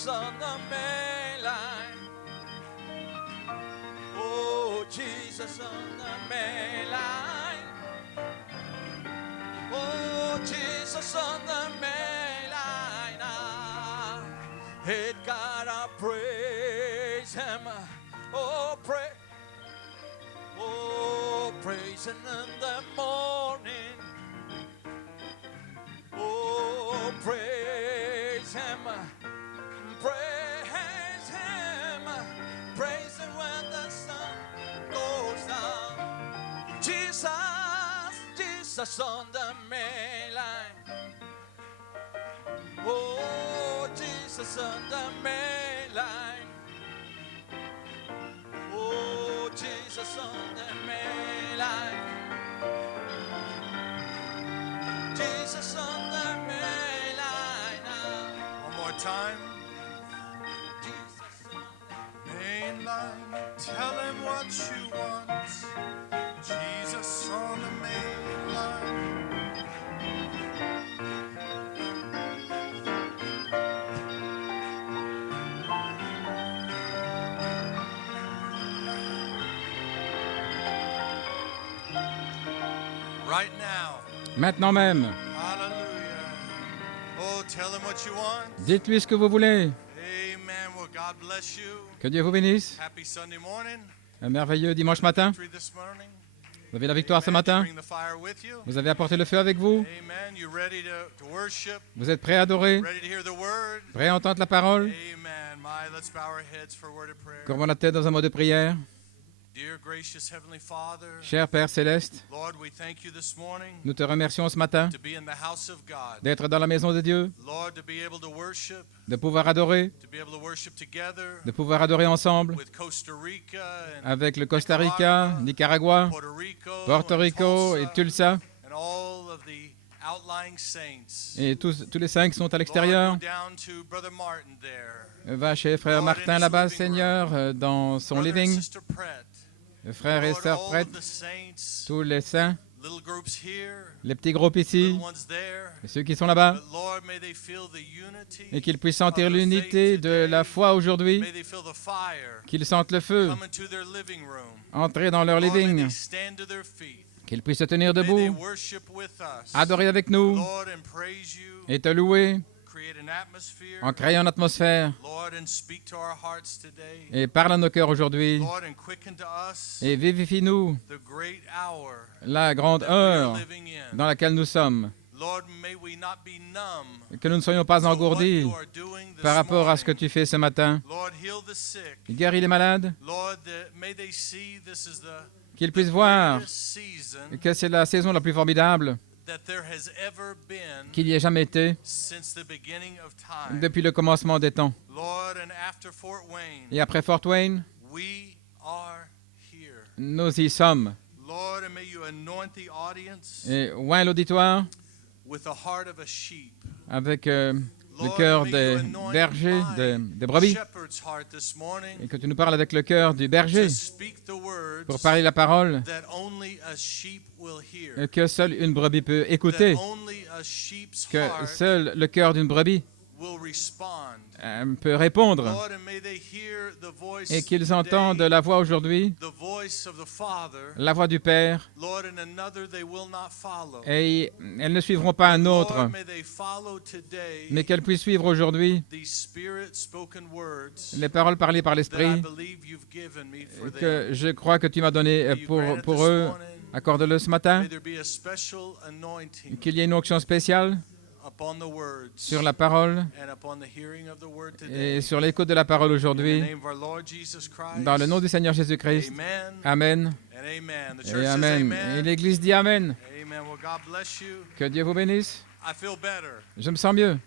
Jesus on the main line. Oh, Jesus on the main line. Oh, Jesus on the main line. It gotta praise Him. Oh, praise Him in the morning. Oh, praise Him. Praise Him. Praise Him when the sun goes down. Jesus on the main line. Oh, Jesus on the main line. Oh, Jesus on the main line. Jesus on the main line now. One more time. Jesus on the Main line, tell him what you want. Jesus on the main line. Right now. Maintenant même. Hallelujah. Oh, tell him what you want. Dites-lui ce que vous voulez. Amen. Well, God bless you. Que Dieu vous bénisse. Happy Sunday morning. Un merveilleux dimanche matin. Victory this morning. Vous avez la victoire ce Amen. matin. Bring the fire with you. Vous avez apporté le feu avec vous. Amen. You ready to worship? Vous êtes prêts à adorer. Ready to hear the word? Prêts à entendre la parole. Amen. Let's bow our heads for a word of prayer. Courbons la tête dans un mot de prière. Dear gracious Heavenly Father, Cher Père Céleste, Lord, we thank you this morning nous te remercions ce matin to be in the house of God. d'être dans la maison de Dieu, Lord, to be able to worship, de pouvoir adorer, to be able to worship together de pouvoir adorer ensemble with Costa Rica and avec le Costa Rica, Nicaragua, Puerto Rico, Porto and Rico et Tulsa, Tulsa. and all of the outlying saints. Et tous les 5 sont à Lord, l'extérieur. go down to Brother Martin there. Va chez Frère Martin là-bas, Seigneur, dans son Brother and living. Sister Pratt. Frères et Lord, sœurs all prêtres, of the saints, tous les saints, little groups here, les petits groupes ici, little ones there. et ceux qui sont là-bas, But Lord, may they feel the unity et qu'ils puissent sentir of the l'unité faith de today. la foi aujourd'hui, May they feel the fire qu'ils sentent le feu come into their living room. entrer dans leur Lord, may living, they stand to their feet. qu'ils puissent se tenir May they debout, worship with us. adorer avec nous Lord, and praise you. et te louer Create an atmosphere. en créant une atmosphère Lord, and speak to our hearts today. et parle à nos cœurs aujourd'hui Lord, and quicken to us et vivifie-nous the great hour la grande that we are heure living in. dans laquelle nous sommes, Lord, may we not be numb que nous ne soyons pas to what engourdis you are doing this par rapport à ce que morning. tu fais ce matin. Lord, heal the sick. Guéris les malades, Lord, may they see this is the qu'ils puissent voir greatest season que c'est la saison la plus formidable that there has ever been qu'il y ait jamais été since the beginning of time. depuis le commencement des temps. Lord, and after Fort Wayne, Et après Fort Wayne, we are here. nous y sommes. Lord, and may you anoint the audience Et oint l'auditoire with the heart of a sheep. avec le Lord, cœur may des you anoint bergers, my des brebis, shepherd's heart this morning et que tu nous parles avec le cœur du berger to speak the words pour parler la parole that only a sheep will hear. que seule une brebis peut écouter, That only a sheep's que heart seul le cœur d'une brebis will respond. peut répondre, Lord, and may they hear the voice et qu'ils today, entendent la voix aujourd'hui, the voice of the Father. la voix du Père, Lord, and another they will not follow. et elles ne suivront pas un autre, Lord, may they follow today mais qu'elles puissent suivre aujourd'hui these spirit-spoken words les paroles parlées par that I l'Esprit believe you've given me for que them. je crois que tu m'as donné May you pour grant it pour this eux. morning. Accorde-le ce matin, May there be a special anointing qu'il y ait une onction spéciale upon the words sur la parole and upon the hearing of the word today. et sur l'écoute de la parole In the aujourd'hui, name of our Lord Jesus Christ. dans le nom du Seigneur Jésus-Christ. Amen Amen and amen. The et church says Amen. Et amen. l'Église dit Amen. Amen. Well, God bless you. Que Dieu vous bénisse. I feel better. Je me sens mieux.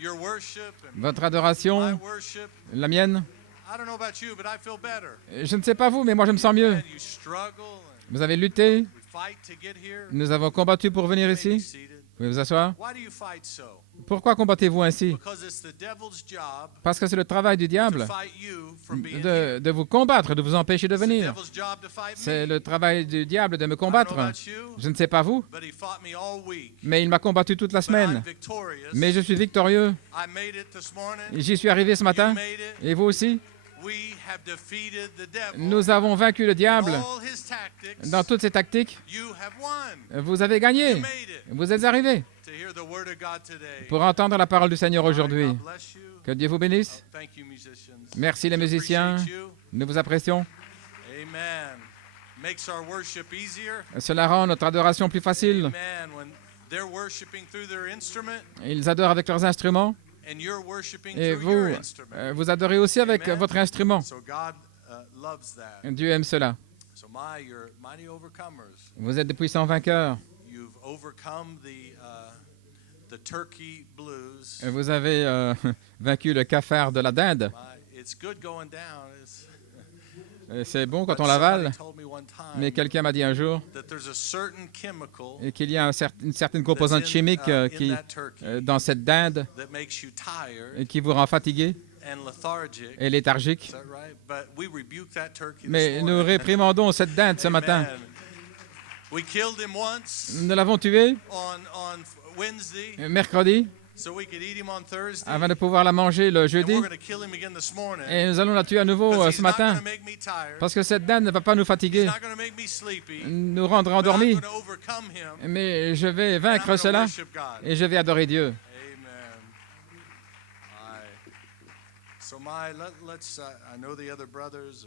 Your worship and Votre my adoration, worship. la mienne, I don't know about you, but I feel better. je ne sais pas vous, mais moi je me sens mieux. And you struggle and Vous avez lutté, we fight to get here. nous avons combattu pour venir You may be ici. seated. pouvez vous asseoir. Why do you fight so? Pourquoi combattez-vous ainsi? Because it's the devil's job Parce que c'est le travail du to diable fight you from being here. de vous combattre, de vous empêcher de It's the venir. devil's job to fight C'est me. le travail du diable de me I don't know combattre. about you, Je ne sais pas vous, but he fought me all week. mais il m'a combattu toute la But I'm semaine. victorious. Mais je suis victorieux. I made it this morning. J'y suis arrivé ce You matin. made it. Et vous aussi? We have defeated the devil. Nous avons vaincu le diable All his tactics. dans toutes ses tactiques. You have won. Vous avez You gagné. made it. Vous êtes arrivés To hear the word of God today. pour entendre la parole du Seigneur aujourd'hui. God bless you. Que Dieu vous bénisse. Thank you, musicians. Merci les We musiciens. appreciate you. Nous vous apprécions. Amen. Makes our worship easier. Cela rend notre adoration plus facile. Amen. When they're worshiping through their instrument Ils adorent avec leurs instruments. and you're worshiping Et through your vous, instrument. vous adorez aussi avec Amen. votre instrument. So God loves that. Dieu aime cela. So you're mighty overcomers. Vous êtes de puissants vainqueurs. You've overcome the turkey blues. Vous avez vaincu le cafard de la dinde. It's good going down. C'est bon quand But on l'avale, somebody told me one time mais quelqu'un m'a dit un jour that there's a certain chemical qu'il y a une certaine that's composante chimique in qui, that turkey dans cette dinde that makes you tired qui vous rend fatigué and lethargic. et léthargique. Is that right? But we rebuke that turkey Mais this nous morning. réprimandons cette dinde ce matin. Amen. We killed him once Nous l'avons tué on Wednesday mercredi so we could eat him on Thursday. avant de pouvoir la manger le And jeudi. we're going to kill him again this morning. Et nous allons la tuer à nouveau Because ce he's not matin. going to make me tired. Parce que cette dinde ne va pas nous He's fatiguer, not going to make me sleepy. nous rendre But I'm endormis. going to overcome him. Mais je vais And I'm vaincre going to cela worship God. et je vais adorer Dieu. Amen. So let's. I know the other brothers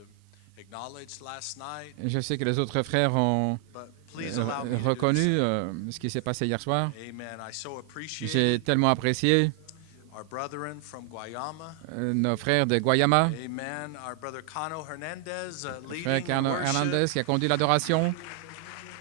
acknowledged last night, Je sais que les autres frères ont but please allow me to do the reconnu same. ce qui s'est passé hier soir. Amen. I so appreciate J'ai tellement apprécié our brethren from Guayama. nos frères de Guayama, Amen. Our brother Cano Hernandez leading frère the Carlo worship. Hernandez qui a conduit l'adoration.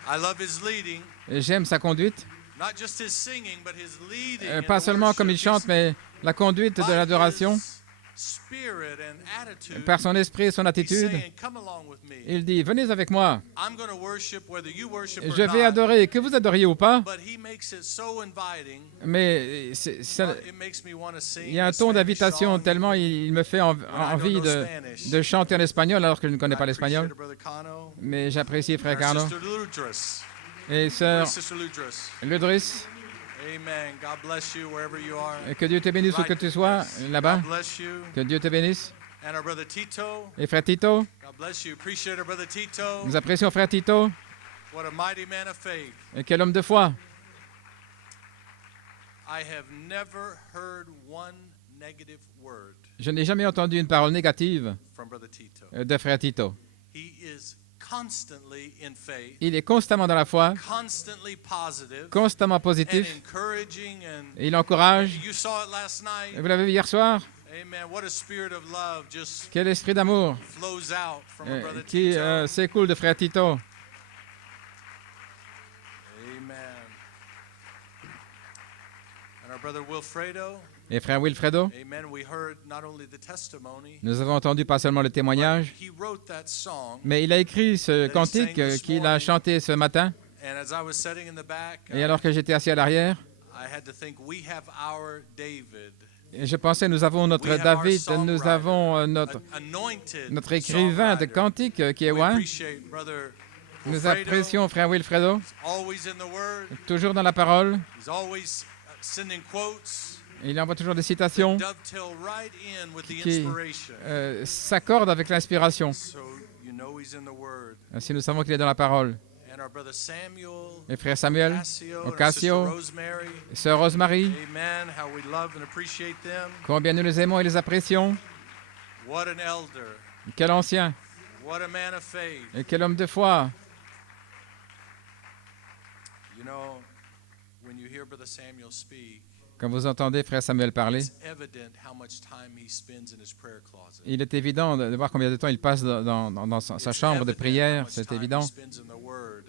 I love his leading, Et j'aime sa conduite, not just his singing, but his leading. in pas the seulement comme il worship. chante, mais la conduite de l'adoration, By his spirit and attitude, par son esprit et son he's attitude. saying, "Come along with me. Il dit, venez avec moi, I'm going to worship whether you worship or je vais not." adorer, que vous adoriez ou pas, But he makes it so inviting. mais It makes me want to sing il y a un a ton Spanish d'invitation song. tellement il me fait envie de chanter en espagnol alors que je ne connais I pas l'espagnol. appreciate Brother Cano, Mais j'apprécie frère our Carlo Sister Ludras. et sœur Sister Ludras. Ludris. Amen. God bless you wherever you are. Que Dieu te bénisse où que tu sois là-bas. God bless you. Que Dieu te bénisse. And our brother Tito. Et frère Tito, God bless you. Appreciate our brother Tito. nous apprécions frère Tito. What a mighty man of faith. Et quel homme de foi. I have never heard one negative word Je n'ai jamais entendu une parole négative from brother Tito. de frère Tito. He is constantly in faith, Il est constamment dans la foi, constantly positive, constamment and positif. encouraging, and Et il encourage. you saw it last night. Vous l'avez vu hier soir. Amen. What a spirit of love just Quel esprit d'amour flows out from our brother qui Tito. s'écoule de frère Tito. Amen. And our brother Wilfredo. Et frère Wilfredo, Amen. We heard not only the testimony, nous avons entendu pas seulement le but témoignage, he wrote that song. mais il a écrit ce cantique qu'il a chanté ce matin. And as I was sitting in the back, Et alors que j'étais assis à l'arrière, I had to think, we have our David, je pensais, nous avons notre David, nous avon notre anointed notre écrivain de songwriter. cantique qui est We loin. appreciate brother Nous Wilfredo. apprécions frère Wilfredo, Always in the word. toujours dans la parole. He's always sending quotes. Il envoie toujours des citations Dovetail right in with the qui inspiration. s'accordent avec l'inspiration. So you know he's in the word. Ainsi, nous savons qu'il est dans la parole. And our brother Samuel, Et frère Samuel, Ocasio, and our Ocasio, sister Rosemary. sœur Rosemary, Amen. How we love and appreciate them. combien nous les aimons et les apprécions. What an elder. Quel ancien What a man of faith. et quel homme de foi. You know, when you hear brother Samuel speak, Quand vous entendez frère Samuel parler, it's evident how much time he spends in his prayer closet. il est évident de voir combien de temps il passe dans sa chambre de prière. C'est évident.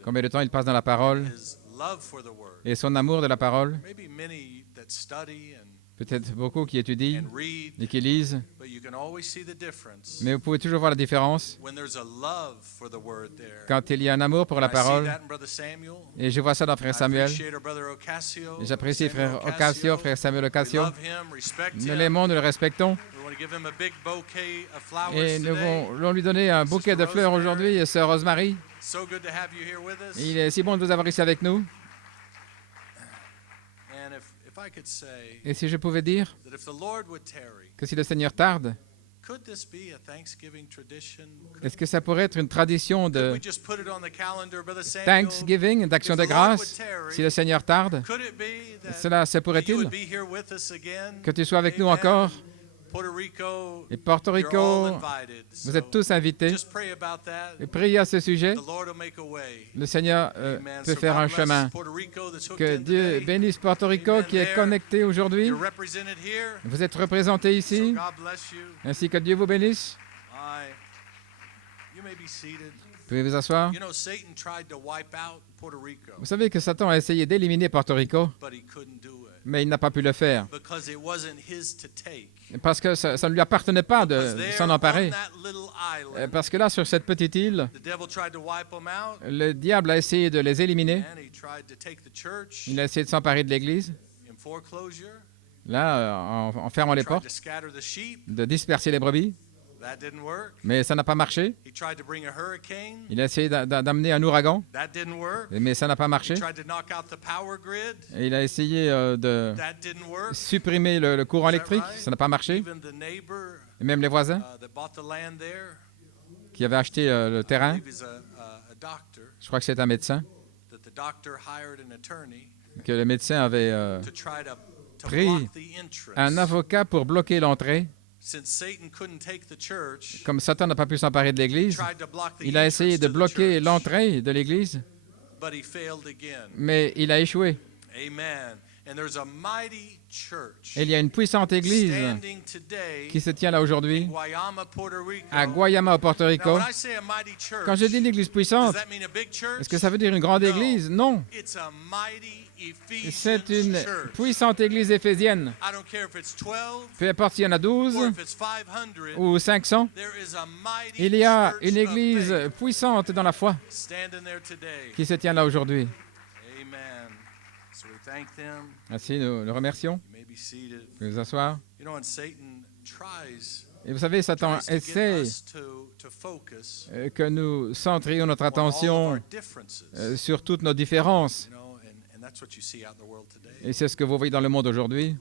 Combien de temps il passe dans la parole His love for the word. et son amour de la parole. Maybe many that study and Peut-être beaucoup qui étudient and read, et qui lisent, but you can always see the difference mais vous pouvez toujours voir la différence when there's a love for the word there. quand il y a un amour pour la I see parole. that in Brother Samuel. Et je vois ça dans Frère I Samuel. appreciate our brother Ocasio, Et j'apprécie Samuel Frère Ocasio, Frère Samuel We Ocasio. love him, respect Nous him. l'aimons, nous le respectons. We want to give him a big bouquet of flowers Et nous today. voulons lui donner un bouquet de fleurs aujourd'hui, Sœur Rosemary. So good to have you here with us. Il est si bon de vous avoir ici avec nous. And if I could say Et si je pouvais dire that if the Lord would tarry, que si le Seigneur tarde, could this be a Thanksgiving tradition? est-ce que ça pourrait être une tradition Could de we just put it on the calendar, Brother Samuel? Thanksgiving, d'action de grâce? Si le Seigneur tarde, Could it be that cela se you pourrait-il would be here with us again? que tu sois avec nous Amen. encore? Puerto Rico, Et Porto you're all Rico, invited. vous êtes tous invités. Just pray about that. Et priez à ce sujet. The Lord will make a way. Le Seigneur Amen. peut So faire God un bless chemin. Puerto Rico that's hooked Que in Dieu today. bénisse Porto Rico Amen. qui est There, connecté aujourd'hui. You're represented here. Vous êtes représentés So ici. God bless you. Ainsi que Dieu vous bénisse. You may be seated. Vous pouvez vous asseoir. You know, Satan tried to wipe out Puerto Rico, Vous savez que Satan a essayé d'éliminer Porto Rico, but he couldn't do it mais il n'a pas pu le faire. because it wasn't his to take. Parce que ça ne lui appartenait pas Because de there s'en on emparer. that little island, Parce que là, sur cette petite île, the devil tried to wipe them out, le diable a essayé de les éliminer. and he tried to take the church Il a essayé de s'emparer de l'Église, in foreclosure, là, en fermant les tried to portes, scatter the sheep. de disperser les brebis. That didn't work. Mais ça n'a pas marché. He tried to bring a hurricane. Il a essayé d'amener un ouragan, That didn't work. mais ça n'a pas marché. He tried to knock out the power grid. Et il a essayé de That didn't work. supprimer le courant électrique. Ça n'a pas marché. Even the neighbor Et même les voisins that bought the land there, qui avaient acheté le I terrain, believe he's a doctor, je crois que c'est un médecin, that the doctor hired an attorney que le médecin avait to try to pris block the entrance. un avocat pour bloquer l'entrée. Since Satan couldn't take the church, Comme Satan n'a pas pu s'emparer de he l'Église, tried to block the il a essayé entrance de to the bloquer church, l'entrée de l'Église, but he failed again. mais il a échoué. Amen. And there's a mighty church Et il y a une puissante Église standing today qui se tient là aujourd'hui, in Guayama, Puerto Rico. à Guayama, au Porto Now, Rico. when I say a mighty church, Quand je dis une Église does puissante, that mean a big church? est-ce que ça veut dire une grande No. Église? Non. It's a mighty Ephesian C'est une church. puissante Église éphésienne. I don't care if it's 12 Peu importe s'il y en a 12 or if it's 500, ou 500, there is a mighty il y a church une of Église faith puissante dans la foi standing there today. qui se tient là aujourd'hui. Amen. So we thank them. Ainsi, nous le remercions. You may be seated. Vous pouvez vous asseoir. You know, and Satan tries Et vous savez, Satan to get essaie us to focus que nous centrions notre on all of our attention differences. sur toutes nos différences. You know, and that's what you see out in the world today. Et c'est ce que vous voyez dans le monde aujourd'hui.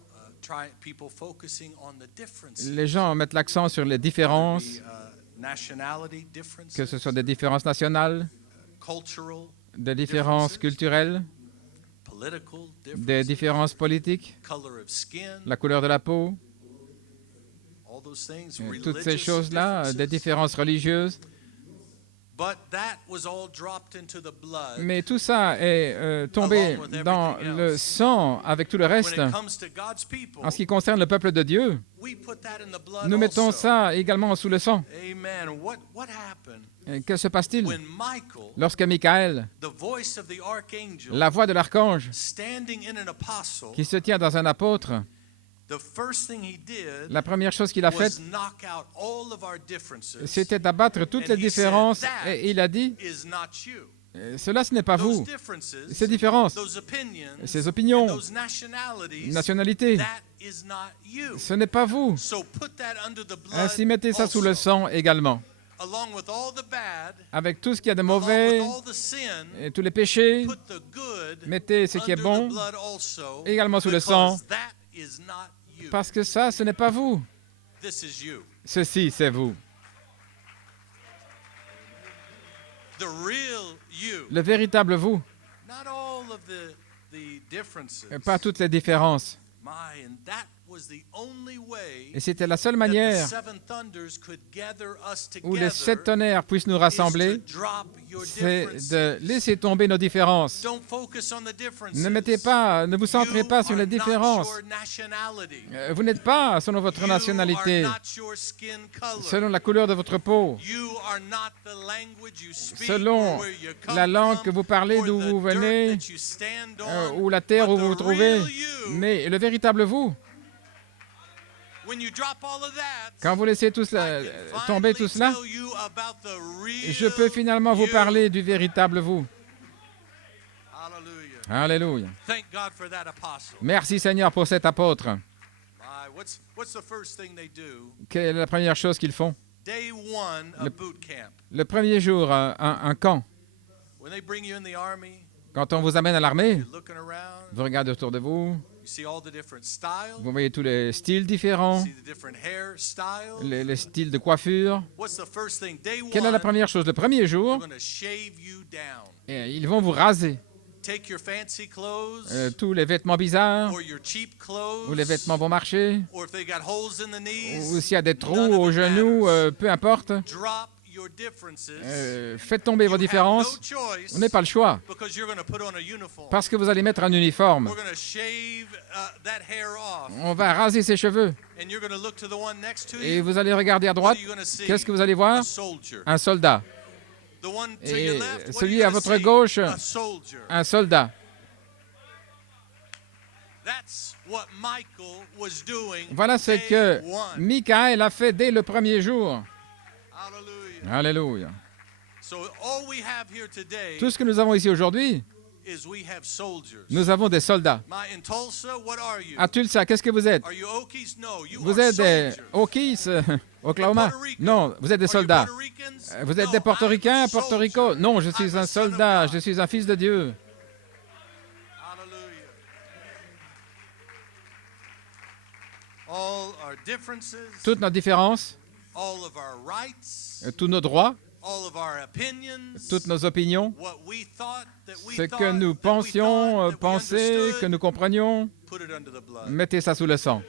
People focusing on the differences. Les gens mettent l'accent sur les différences, Whether it be, nationality differences, que ce soit des différences nationales, cultural, des différences culturelles, political des differences, différences politiques, color of skin, la couleur de la peau, all those things, toutes ces religious choses-là, des differences. différences religieuses. But that was all dropped into the blood. Mais tout ça est tombé dans le sang avec tout le reste. When it comes to God's people, En ce qui concerne le peuple de Dieu, we put that in the blood nous mettons also. ça également sous le sang. Amen. What happened Et que se passe-t-il when Michael, lorsque Michael, the voice of the archangel, la voix de l'archange, standing in an apostle, qui se tient dans un apôtre, the first thing he did la première chose qu'il a was faite, knock out all of our differences. c'était d'abattre toutes And les he différences. said, "That Et il a dit, is not you. cela ce n'est pas Those vous. differences, Ces différences, those opinions, ces opinions, and those nationalities, nationalités, that is not you. ce n'est pas vous. So put that under the blood Ainsi mettez ça sous le also. sang également. Along with all the bad, Avec tout ce qu'il y a de along mauvais, with all the sin, et tous les péchés, put the good mettez ce qui est under bon the blood also, également sous le because sang. that is not you. Parce que ça, ce n'est pas vous. This is you. Ceci, c'est vous. The real you. Le véritable vous. Not all of the differences. Pas toutes les différences. My, and that was the only way Et c'était la seule that the manière seven thunders could gather us où les together 7 tonnerres puissent nous is rassembler, to drop your c'est differences. de laisser tomber nos différences. Don't focus on the differences. Ne vous centrez pas sur les You are not différences. your nationality. Vous n'êtes pas selon votre You nationalité, are not your skin color. selon la couleur de votre peau, You are not the language you speak selon or where you come la langue from, que vous parlez, or d'où the vous dirt venez, that you stand on, ou la terre but où vous vous the trouvez. real you Mais le véritable vous, when you drop all of that, Quand vous laissez tout cela, tomber tout cela, tell you about the real je peux finalement vous you. parler du véritable vous. Hallelujah. Alléluia. Thank God for that apostle. Merci Seigneur pour cet apôtre. My, what's the first thing they do? Quelle est la première chose qu'ils font? Day one of boot camp. Le premier jour, un camp. When they bring you in the army, Quand on vous amène à l'armée, you're looking around, vous regardez autour de vous, you see all the different styles, vous voyez tous les styles you différents, see the different hairstyles. les styles de coiffure. What's the first thing? Day Quelle est la one, première chose? Le premier they're jour, going to shave you down. ils vont vous raser. Take your fancy clothes Tous les vêtements bizarres, or your cheap clothes, ou les vêtements vont marcher, or if they got holes in the knees, ou s'il y a des trous none of aux it genoux, matters. peu importe. Drop your differences. Faites tomber vos You have différences. no choice Vous n'avez pas le choix, because you're going to put on a uniform. parce que vous allez mettre un uniforme. We're going to shave that hair off, On va raser ses cheveux. and you're going to look to the one next to Et you. vous allez regarder à What droite. are you going to see? Qu'est-ce que vous allez voir? A soldier. Un soldat. The one to Et your left, what are celui you à gonna votre see? gauche, A soldier. Un soldat. That's what Michael was doing. Voilà ce day que one. Michaël a fait dès le premier jour. Hallelujah. Alléluia. So all we have here today Tout ce que nous avons ici aujourd'hui, is we have soldiers. nous avons des soldats. In Tulsa, what are you? À Tulsa, qu'est-ce que vous êtes? Are you Okies? No, you Vous are êtes des soldiers. Okies, Oklahoma? Puerto Rico? Non, vous êtes des Are you soldats. Puerto Ricans? Vous êtes No, des Portoricains, I'm a Porto Rico? soldier. Non, je suis I'm un a son of soldat, God. je suis un fils de Dieu. Hallelujah. All our differences, Toutes nos différences, all of our rights, tous nos droits, all of our opinions, toutes nos opinions, what we thought that we ce thought, que nous that we pensions, thought, that we penser, understood, que nous comprenions, put it under the blood. mettez ça sous le sang.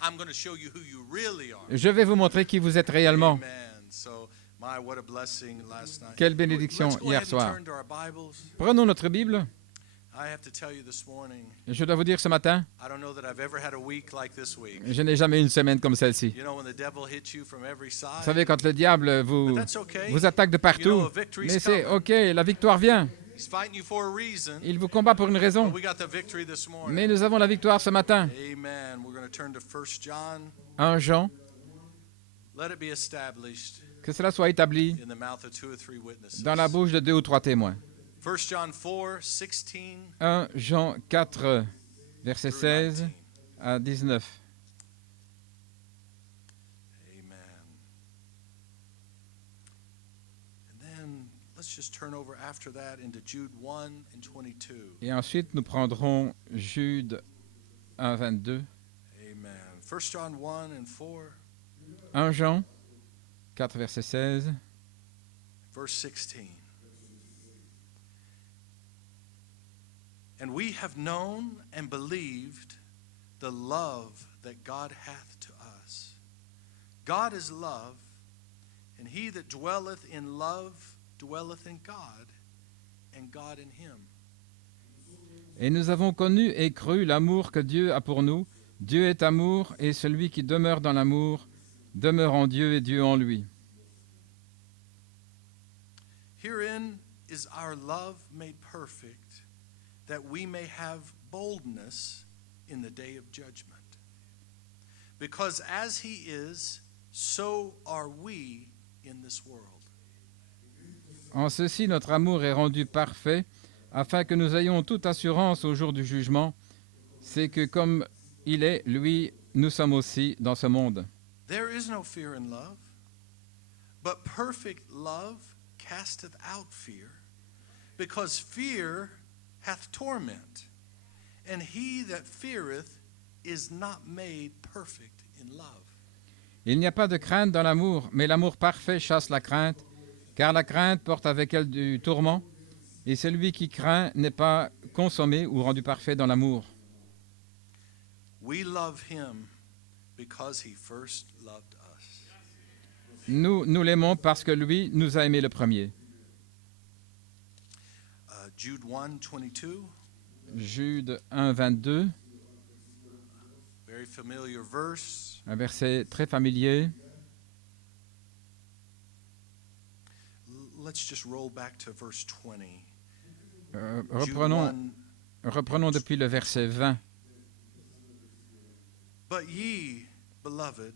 I'm going to show you who you really are. Je vais vous montrer qui vous êtes réellement. Amen. So, my, what a blessing last night. Quelle bénédiction Let's go hier ahead and soir. turn to our Bibles. Prenons notre Bible. I have to tell you this morning, Je dois vous dire ce matin, I don't know that I've ever had a week like this week. je n'ai jamais eu une semaine comme celle-ci. You know, when the devil hits you from every side, Vous savez, quand le diable but vous that's okay. attaque de You know, partout, a victory's mais c'est coming. OK, la victoire vient. He's fighting you for a reason. Il vous combat pour une raison. But we got the victory this morning. Mais nous avons la victoire ce matin. Amen. We're going to turn to 1 John. 1 Jean, Let it be established que cela soit établi in the mouth of 2 or 3 witnesses. dans la bouche de 2 ou 3 témoins. 1 John 4, 16 1 Jean 4, versets through 16 19. à 19. Amen. And then let's just turn over after that into Jude 1 and 22. Et ensuite, nous prendrons Jude 1, 22. Amen. 1 John 1 and 4, 1 Jean 4, verset 16. verse 16. And we have known and believed the love that God hath to us. God is love, and he that dwelleth in love dwelleth in God, and God in him. Et nous avons connu et cru l'amour que Dieu a pour nous. Dieu est amour, et celui qui demeure dans l'amour demeure en Dieu et Dieu en lui. Herein is our love made perfect, that we may have boldness in the day of judgment. Because as he is, so are we in this world. En ceci, notre amour est rendu parfait, afin que nous ayons toute assurance au jour du jugement. C'est que comme il est, lui, nous sommes aussi dans ce monde. There is no fear in love, but perfect love casteth out fear, because fear hath torment, and he that feareth is not made perfect in love. Il n'y a pas de crainte dans l'amour, mais l'amour parfait chasse la crainte, car la crainte porte avec elle du tourment, et celui qui craint n'est pas consommé ou rendu parfait dans l'amour. We love him because he first loved us. Nous l'aimons parce que lui nous a aimés le premier. Jude 1, 22, Jude 1, 22, very familiar verse. un verset très familier. Let's just roll back to verse 20. Jude Reprenons depuis le verset 20. But ye, beloved,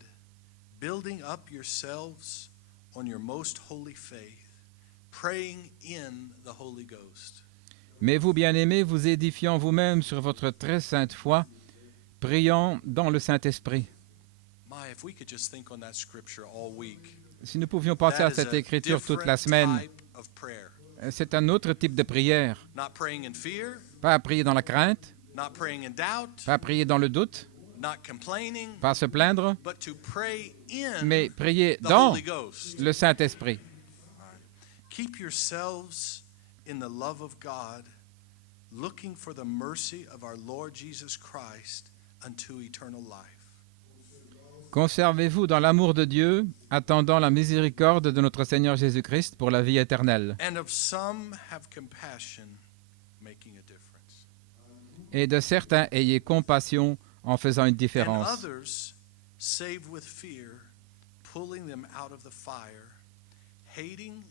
building up yourselves on your most holy faith, praying in the Holy Ghost. Mais vous, bien-aimés, vous édifiant vous-même sur votre très sainte foi, priant dans le Saint-Esprit. My, if we could just think on that scripture all week. Si nous pouvions penser à That is cette a écriture toute la different semaine, type of prayer. c'est un autre type de prière. Not praying in fear, Pas à prier dans la crainte, not praying in doubt, pas à prier dans le doute, not complaining, pas à se plaindre, but to pray in mais prier the dans Holy Ghost. le Saint-Esprit. Keep yourselves in the love of God, looking for the mercy of our Lord Jesus Christ unto eternal life. Conservez-vous dans l'amour de Dieu, attendant la miséricorde de notre Seigneur Jésus-Christ pour la vie éternelle. And of some have compassion, making a difference. Et de certains, ayez compassion en faisant une And différence. others save with fear, pulling them out of the fire, hating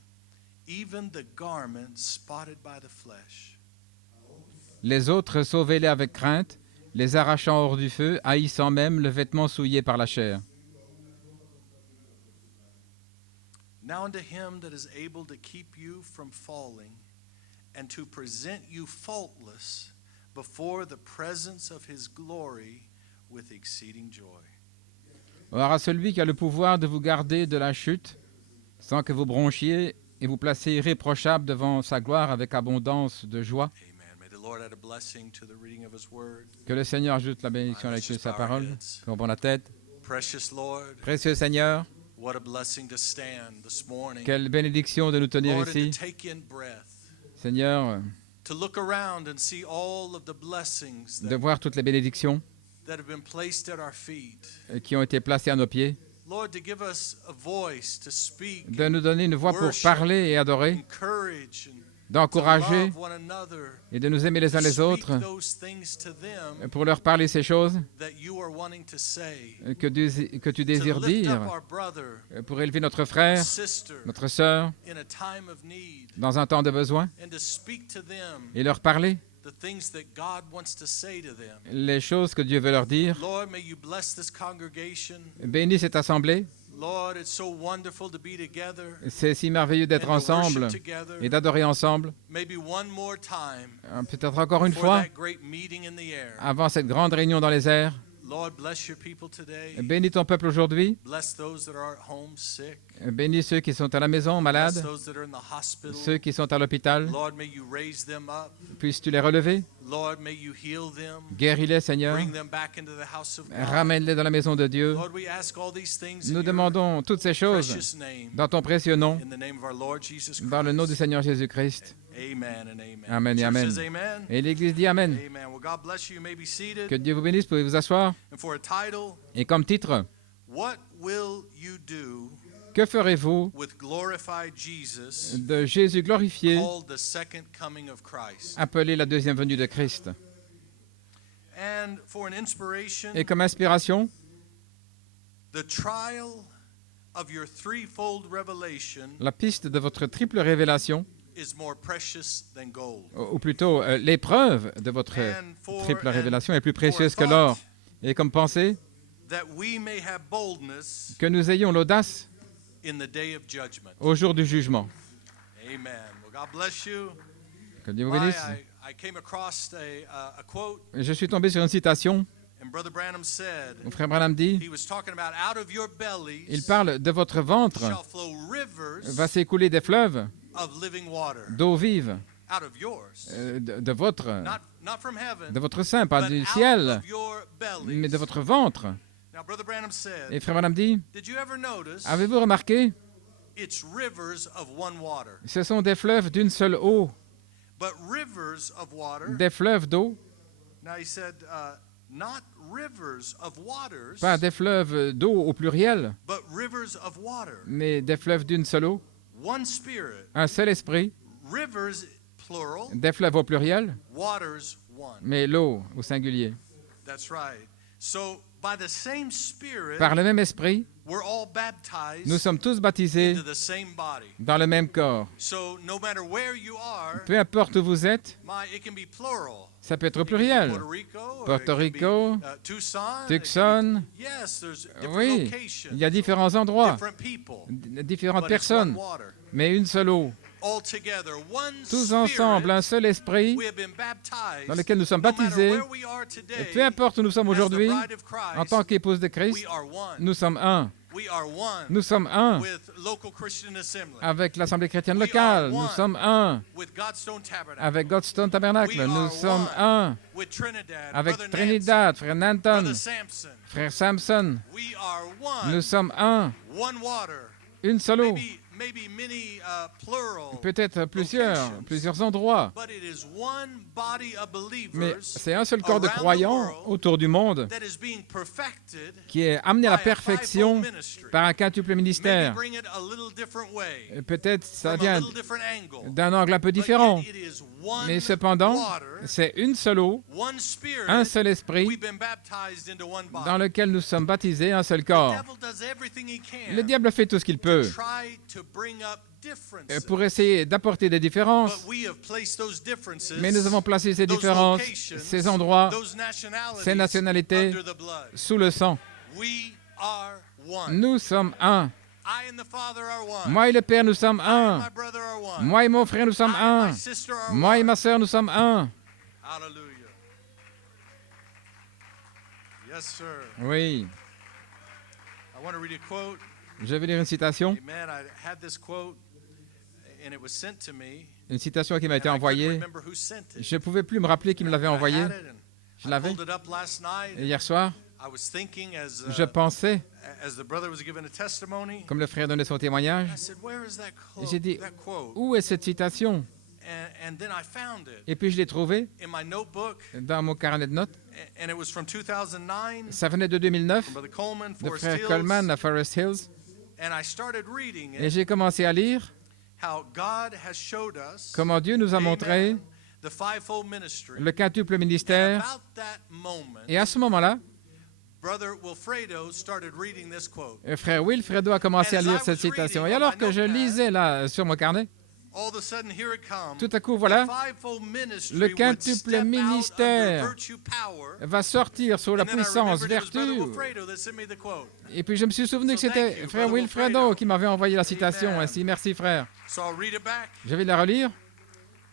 even the garment spotted by the flesh. Les autres, sauvez-les avec crainte, les arrachant hors du feu, haïssant même le vêtement souillé par la chair. Now unto him that is able to keep you from falling, and to present you faultless before the presence of his glory with exceeding joy. Or à celui qui a le pouvoir de vous garder de la chute, sans que vous bronchiez, et vous placer irréprochable devant sa gloire avec abondance de joie. Amen. May the Lord add a blessing to the reading of his word. Que le Seigneur ajoute la bénédiction à la lecture de sa parole. Courbons la tête. Precious Lord, Précieux Seigneur, what a blessing to stand this morning. quelle bénédiction de nous tenir Lord, and ici. to take in breath, Seigneur, to look around and see all of the blessings de that, voir toutes les bénédictions that have been placed at our feet. qui ont été placées à nos pieds, Lord, to give us a voice to speak, de nous donner une voix pour parler et adorer, encourage, and to d'encourager love one another, et de nous aimer les uns to les speak autres, those things to them pour leur parler ces choses that you are wanting to say, que tu to désires lift dire, up our brother, pour élever notre frère, sister, notre sœur, in a time of need, dans un temps de besoin, and to speak to them et leur parler the things that God wants to say to them. les choses que Dieu veut leur dire. Lord, may you bless this congregation. Bénis cette assemblée. Lord, it's so wonderful to be together C'est si merveilleux and d'être to ensemble worship together. et d'adorer ensemble. Maybe one more time Peut-être encore une before fois, that great meeting in the air. avant cette grande réunion dans les airs. Lord, bless your people today. Bénis ton peuple aujourd'hui. Bless those that are at home sick. Bénis ceux qui sont à la maison Bless malades, those that are in the hospital. ceux qui sont à l'hôpital. Lord, may you raise them up. Puisses-tu les relever? Lord, may you heal them. Guéris-les, Seigneur. Bring them back into the house of God. Ramène-les dans la maison de Dieu. Lord, we ask all these things Nous in your demandons toutes ces choses precious name. dans ton précieux nom, In the name of our Lord Jesus dans le nom du Christ. Seigneur Jésus-Christ. Amen and amen. Amen et Church amen. says amen. Et l'Église dit Amen. Amen. Well, God bless you. You may be seated. Que Dieu vous bénisse, pouvez vous asseoir. And for a title, Et comme titre, what will you do que ferez-vous with glorified Jesus, de Jésus glorifié, called the second coming of Christ? appelé la deuxième venue de Christ? And for an inspiration, Et comme inspiration, the trial of your threefold revelation la piste de votre triple révélation, is more precious than gold. ou plutôt l'épreuve de votre And for triple an- révélation est plus for a précieuse que thought l'or. Et comme pensée, that we may have boldness que nous ayons l'audace in the day of judgment. au jour du jugement. Amen. Well, God bless you. Que Dieu vous Why, bénisse. I came across a quote, Je suis tombé sur une citation and Brother Branham said, où Frère Branham dit, he was talking about out of your bellies il parle de votre ventre, shall flow rivers va s'écouler des fleuves of living water. d'eau vive, Out of yours. de votre Not from heaven, de votre sein, pas but du out ciel, of your bellies. mais de votre ventre. Now, Brother Branham said, Et Frère Branham dit, did you ever notice avez-vous remarqué, it's rivers of one water, ce sont des fleuves d'une seule eau, but rivers of water. des fleuves d'eau, Now he said, not rivers of waters, pas des fleuves d'eau au pluriel, but rivers of water. mais des fleuves d'une seule eau, One spirit, un seul esprit, rivers plural, des fleuves au pluriel, waters one. mais l'eau au singulier. That's right. So by the same spirit, Par le même esprit, we're all baptized Nous sommes tous baptisés into the same body. dans le même corps. So no matter where you are, Peu importe où vous êtes, it can be plural. ça peut être au It can be pluriel. Puerto Rico, or Puerto it can be, Rico, Tucson. Tucson. Yes, there's different Oui, locations, il y a différents endroits, different people, différentes but it's one personnes, water. mais une seule eau. All together, one Tous spirit, ensemble, un seul esprit we have been baptized, dans lequel nous sommes no matter baptisés. where we are today, Et peu importe où nous sommes as the aujourd'hui, bride of Christ, en tant qu'épouse de Christ, we are one. nous sommes un. We are one Nous sommes un with local Christian assembly, avec l'Assemblée chrétienne We locale. are Nous one sommes un with Godstone Tabernacle, avec Godstone Tabernacle. We Nous are sommes one un with Trinidad, avec Brother Trinidad, frère Nancy, Nanton, Brother Samson. frère Samson. We are one, Nous sommes un, one water. une seule eau. Maybe many plural, Peut-être locations, plusieurs endroits. but it is one body of Mais believers c'est un seul corps de around the croyants world autour du monde that is being perfected qui est amené à la by a perfection fivefold ministry. par un quintuple Maybe ministère. bring it a little different way, Et peut-être ça from a vient little different angle. d'un angle un peu But yet différent. it is one Mais cependant, water, c'est une seule eau, one spirit. un seul esprit We've been baptized into one body. dans lequel nous sommes baptisés, un seul The corps. devil does everything he can Le diable fait tout ce qu'il peut to try to bring up differences. pour essayer d'apporter des différences, But we have placed those differences, mais nous avons placé ces those différences, locations, ces endroits, those nationalities ces nationalités under the blood. sous le sang. We are one. Nous sommes un. I and the Father are one. Moi et le Père, nous sommes I and un. my brother are one. Moi et mon frère, nous sommes I and un. my sister are Moi et one. ma sœur, nous sommes un. Hallelujah. Yes, sir. Oui. I want to read a quote. Je vais lire une citation. Amen. I had this quote, and it was sent to me. Une citation qui m'a été and I couldn't envoyée. remember who sent it. Je ne pouvais plus me rappeler qui me l'avait I envoyée. had it, and Je I l'avais. pulled it up last night. Et hier soir, I was thinking je pensais, as the brother was giving a testimony. comme le frère donnait son témoignage, I said, "Where is that et j'ai dit, quote?" où est cette citation? And then I found it Et puis je l'ai trouvée in my notebook, dans mon carnet de notes. and it was from 2009, Ça venait de 2009, from Brother Coleman, de Forest frère Hills. Coleman à Forest Hills. And I started reading Et it, j'ai commencé à lire how God has showed us, comment Dieu nous a montré amen, the fivefold ministry. le quintuple And ministère. about that moment, Et à ce moment-là, Brother Wilfredo started reading this quote. frère Wilfredo a commencé à lire cette citation. Et alors que je lisais là sur mon carnet, All of a sudden, here it comes. tout à coup, voilà, The fivefold ministry le would quintuple step out ministère under virtue power. va sortir sur la And then I puissance, remembered it was Brother vertu. Wilfredo that sent me the quote. Et puis je me suis souvenu que So thank c'était you, frère Brother Wilfredo Wilfredo. qui m'avait envoyé la citation. Amen. Ainsi, merci frère. So I'll read it back. Je vais la relire.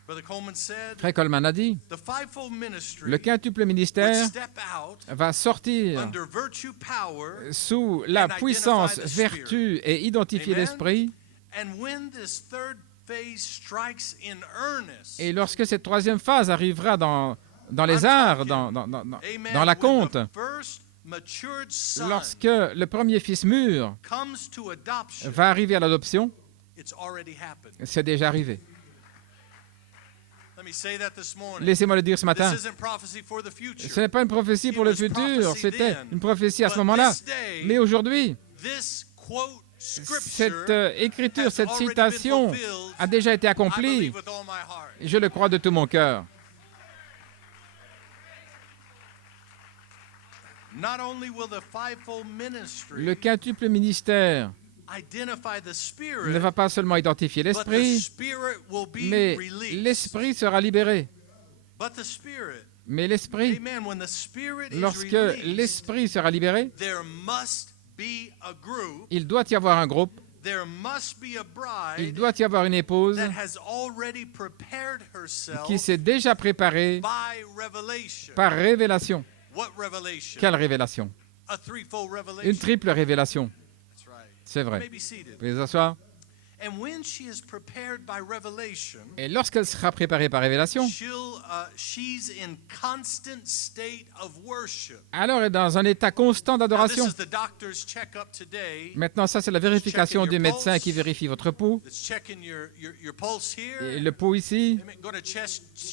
Brother Coleman said, Frère Coleman a dit, the fivefold ministry le quintuple would ministère step out va sortir under virtue power, sous la and puissance, identify the vertu et identifier Amen. l'esprit. and when this third phase strikes in earnest, Et lorsque cette troisième phase arrivera dans les arts, dans amen, la when conte, the first matured son lorsque le premier fils mûr comes to adoption, va arriver à l'adoption, it's already happened. c'est déjà arrivé. Let me say that this morning. Laissez-moi le dire ce matin. This isn't prophecy for the future. Ce n'est pas une prophétie pour le It was futur, prophecy c'était then. une prophétie à ce But moment-là. this day, Mais aujourd'hui, this quote scripture cette écriture, has cette already been citation fulfilled, a déjà été I accomplie. believe with all my heart. Et je le crois de tout mon cœur. Not only will the fivefold ministry Le quintuple ministère identify the ne spirit, va pas seulement identifier but the l'esprit, spirit will be mais released. l'esprit sera libéré. But the spirit, Mais l'esprit, amen, when the spirit is lorsque released, l'esprit sera libéré, there must be a group, il doit y avoir un groupe, there must be a il bride doit y avoir une épouse that has already prepared herself qui s'est déjà préparée by revelation. par révélation. What revelation? Quelle révélation? A threefold revelation. Une triple révélation. That's right. C'est You vrai. may be seated. Vous pouvez vous asseoir. And when she is prepared by revelation, Et lorsqu'elle sera préparée par révélation, she's in constant state of worship. alors elle est dans un état constant Now, this d'adoration. is the doctor's checkup today. Maintenant, ça, c'est la vérification du médecin qui vérifie votre pouls. It's checking your pulse here. Et le pouls ici, Amen. Going to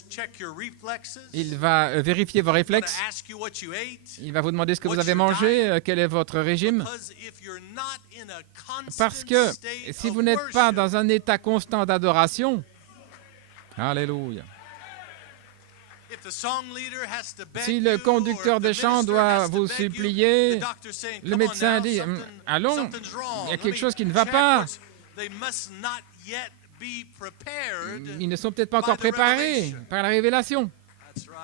check your reflexes. il va vérifier vos Going réflexes. to ask you what you ate. Il va vous demander ce que vous What's avez your mangé, quel est votre régime. Because if you're not in a constant Parce que state si of vous n'êtes pas worship, dans un état constant d'adoration, alléluia. If the song leader has to beg Si le you, conducteur or de if the chant minister doit has to vous beg you, supplier, the doctor's saying, le "Come on médecin now, dit, allons, something's wrong. il y a Let quelque me chose qui ne va check." pas. They must not yet be prepared. Ils ne sont peut-être pas encore by the préparés revelation. par la révélation. That's right.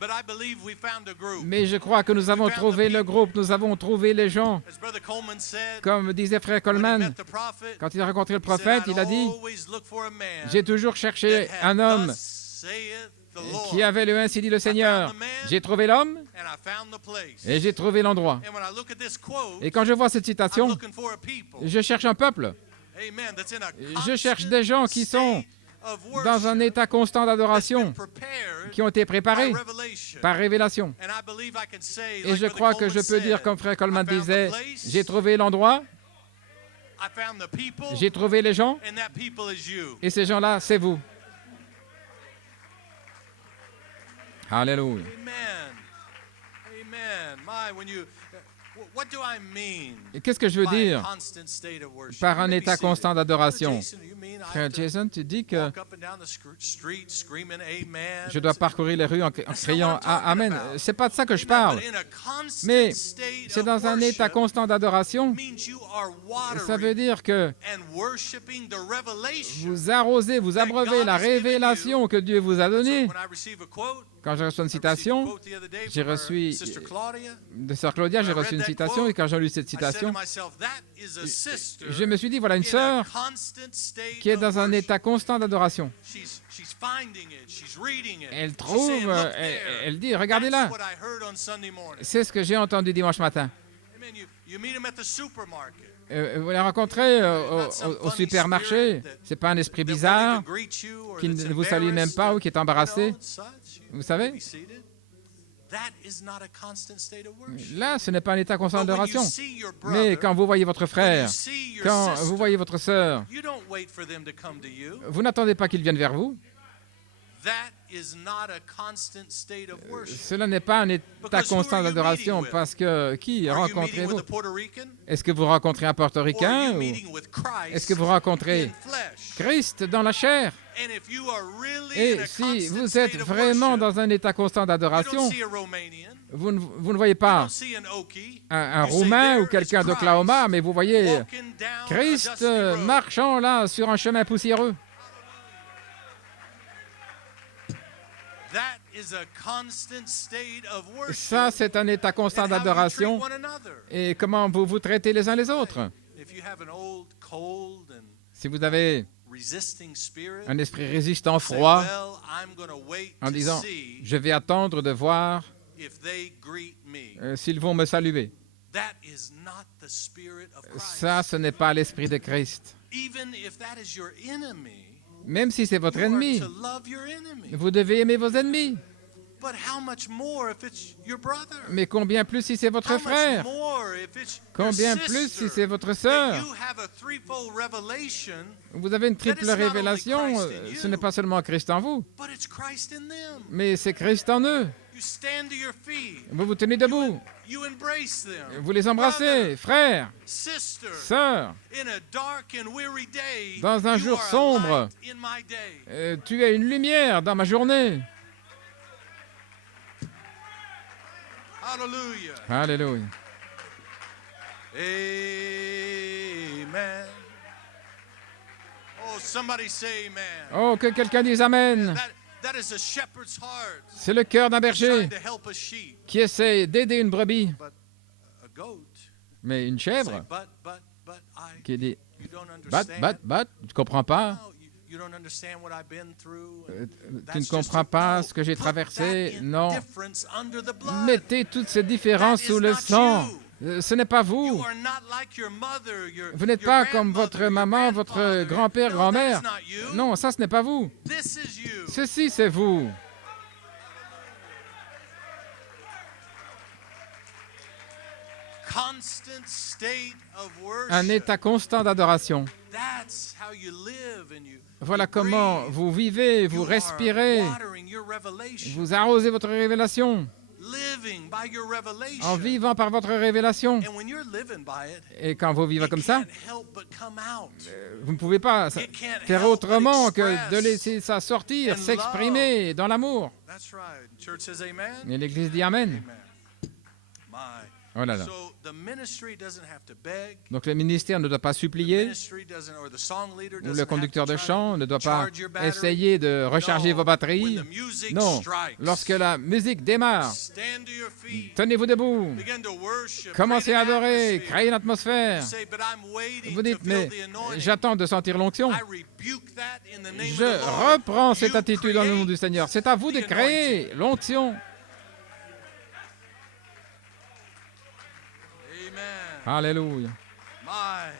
But I believe we found a group. Mais je crois que nous avons trouvé le groupe, nous avons trouvé les gens. As Brother Coleman said, Comme disait frère when he Coleman, met the prophet, quand il a rencontré le he said, prophète, "I'd il a dit, always look for a man j'ai toujours cherché that had un homme thus saith the Lord." qui avait le ainsi dit le Seigneur. J'ai trouvé l'homme And I found the place. et j'ai trouvé l'endroit. And when I look at this quote, Et quand je vois cette I'm citation, looking for a people. je cherche un peuple. Amen. That's in a Je cherche des gens qui sont constant state of dans un worship état constant that's been d'adoration, prepared qui ont été préparés by revelation. par révélation. And I believe I can say, Et like je Brother crois que je Coleman peux dire, said, comme frère Coleman I found disait, the place, j'ai trouvé l'endroit, I found the people, j'ai trouvé les gens, and that people is you. et ces gens-là, c'est vous. Alléluia. Amen. Amen. My, when you, what do I mean Et qu'est-ce que je veux by a dire constant state of worship? par You un may be état seated. constant d'adoration? Jason, you mean I Frère have to Jason, tu dis que walk up and down the street screaming amen? je dois parcourir les rues en criant Amen. C'est pas de ça que je parle. But in a constant Mais state c'est of dans un état worship constant d'adoration. means you are Ça veut watering dire que and worshiping the revelation. vous arrosez, vous abreuvez la révélation que Dieu vous a donnée. When I receive a quote, Quand je reçois une I received a citation quote the other day j'ai from our reçu sister Claudia. de Sœur Claudia, j'ai reçu une citation et quand j'ai lu cette I said citation, to myself, that is a sister je me suis dit, voilà une in a sœur constant state qui est of dans un worship. état constant d'adoration. She's finding it, she's reading it. Elle She's trouve, saying, "Look elle, there. elle dit, regardez là, That's what I heard on Sunday morning." c'est ce que j'ai entendu dimanche matin. Amen. You meet him at the supermarket. Vous la rencontrez au supermarché, c'est pas un esprit bizarre qui ne vous salue même pas ou qui est embarrassé. Vous savez, là, ce n'est pas un état constant d'adoration. Mais quand vous voyez votre frère, quand vous voyez votre sœur, vous n'attendez pas qu'il vienne vers vous. Cela n'est pas un état constant d'adoration parce que qui rencontrez-vous? Est-ce que vous rencontrez un portoricain ou est-ce que vous rencontrez Christ dans la chair? Et si vous êtes vraiment dans un état constant d'adoration, vous ne voyez pas un Roumain ou quelqu'un d'Oklahoma, mais vous voyez Christ marchant là sur un chemin poussiéreux. Ça, c'est un état constant d'adoration. Et comment vous vous traitez les uns les autres? Si vous avez un esprit résistant froid, en disant « Je vais attendre de voir s'ils vont me saluer », ça, ce n'est pas l'esprit de Christ. Même si c'est votre ennemi, vous devez aimer vos ennemis. Mais combien plus si c'est votre frère? Combien plus si c'est votre sœur? Vous avez une triple révélation. Ce n'est pas seulement Christ en vous, mais c'est Christ en eux. Vous vous tenez debout. Vous les embrassez, frères, sœurs. Dans un jour sombre, tu es une lumière dans ma journée. Alléluia. Amen. Oh, somebody say amen. Oh, que quelqu'un dise Amen. That is a shepherd's heart C'est le cœur d'un berger trying to help a sheep. qui essaie d'aider une brebis. But a goat Mais une say, chèvre but I, qui dit you don't Bat, understand. bat, bat, tu ne comprends pas? No, you don't understand what I've been through. Tu ne comprends pas ce que j'ai traversé? Non. Difference under the blood. Mettez toutes ces différences That is sous le not sang. you. Ce n'est pas You vous. are not like your mother, Vous n'êtes your pas comme grandmother, votre your maman, votre grandfather. grand-père, No, grand-mère. that is not you. Non, ça, ce n'est pas vous. This is you. Ceci, c'est vous. Constant state of worship. Un état constant d'adoration. That's how you live and you Voilà comment vous vivez, vous respirez, watering your revelation. vous arrosez votre révélation. living by your revelation. en vivant par votre révélation. And when you're living by it, Et quand vous vivez it comme ça, can't help but come out. vous ne pouvez pas It can't faire help but autrement que de express. laisser ça sortir, and s'exprimer dans l'amour. That's right. Church says amen. Et l'Église dit Amen. Amen. My. Oh là là. So the ministry doesn't have to beg. Donc le ministère ne doit pas The supplier, ministry doesn't, or the song leader ou doesn't le have conducteur to de try chant to ne doit pas charge your battery. essayer de recharger No. vos batteries. When the music Non, strikes, lorsque la musique démarre, stand to your feet. tenez-vous debout, Begin to worship. commencez create à an adorer, atmosphere. créez une atmosphère. You say, but I'm waiting Vous dites, to mais feel the anointing. j'attends de sentir l'onction. I rebuke that in the name Je of the Lord. reprends cette You attitude dans le nom create du Seigneur. C'est à vous de the créer l'onction. Amen. Alléluia. My.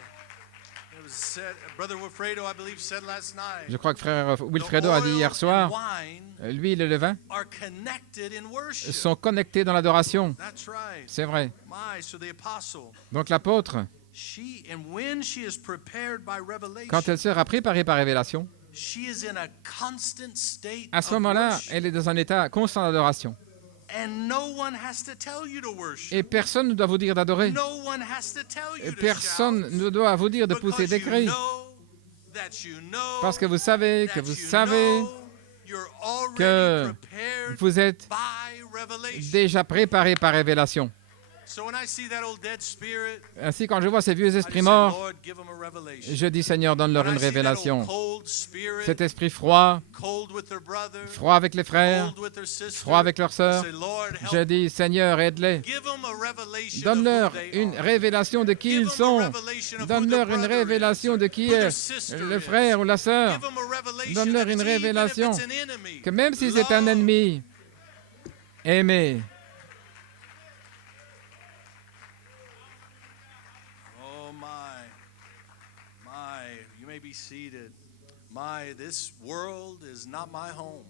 It was said, Brother Wilfredo, I believe, said last night. Je crois que frère the Wilfredo a dit oil hier soir, and wine l'huile et le vin are connected in worship. sont connectés dans l'adoration. That's right. C'est vrai. My. So the apostle, Donc l'apôtre, and when she is prepared by revelation, quand elle sera préparée par révélation, she is in a constant state à ce of moment-là, worship. elle est dans un état constant d'adoration. And no one has to tell you to worship. Et personne ne doit vous dire d'adorer. No one has to tell Et you to personne shout. ne doit vous dire de pousser des Because cris. you know Parce que vous savez, que that vous you savez know you're already que prepared vous êtes by revelation. déjà préparé par révélation. So when I see that old dead spirit, Ainsi, quand je vois ces vieux I just esprits say, morts, Lord, give them a revelation. je dis Seigneur, donne-leur When une I see that old révélation. cold spirit, Cet esprit froid, cold with their brother, froid avec les frères, cold with their sister, froid avec leurs I sœurs, say, Lord, help je dis Seigneur, aide-les. Give them a revelation Donne-leur of who they une are. révélation de qui Give ils them a sont. revelation of who Donne-leur their une brother is, révélation de qui who their est sister le is. frère ou la sœur. Give them a revelation Donne-leur that une it's even if révélation it's an enemy. Que même si c'est un Love. ennemi, aimez. Oh my, you may be seated. My, this world is not my home.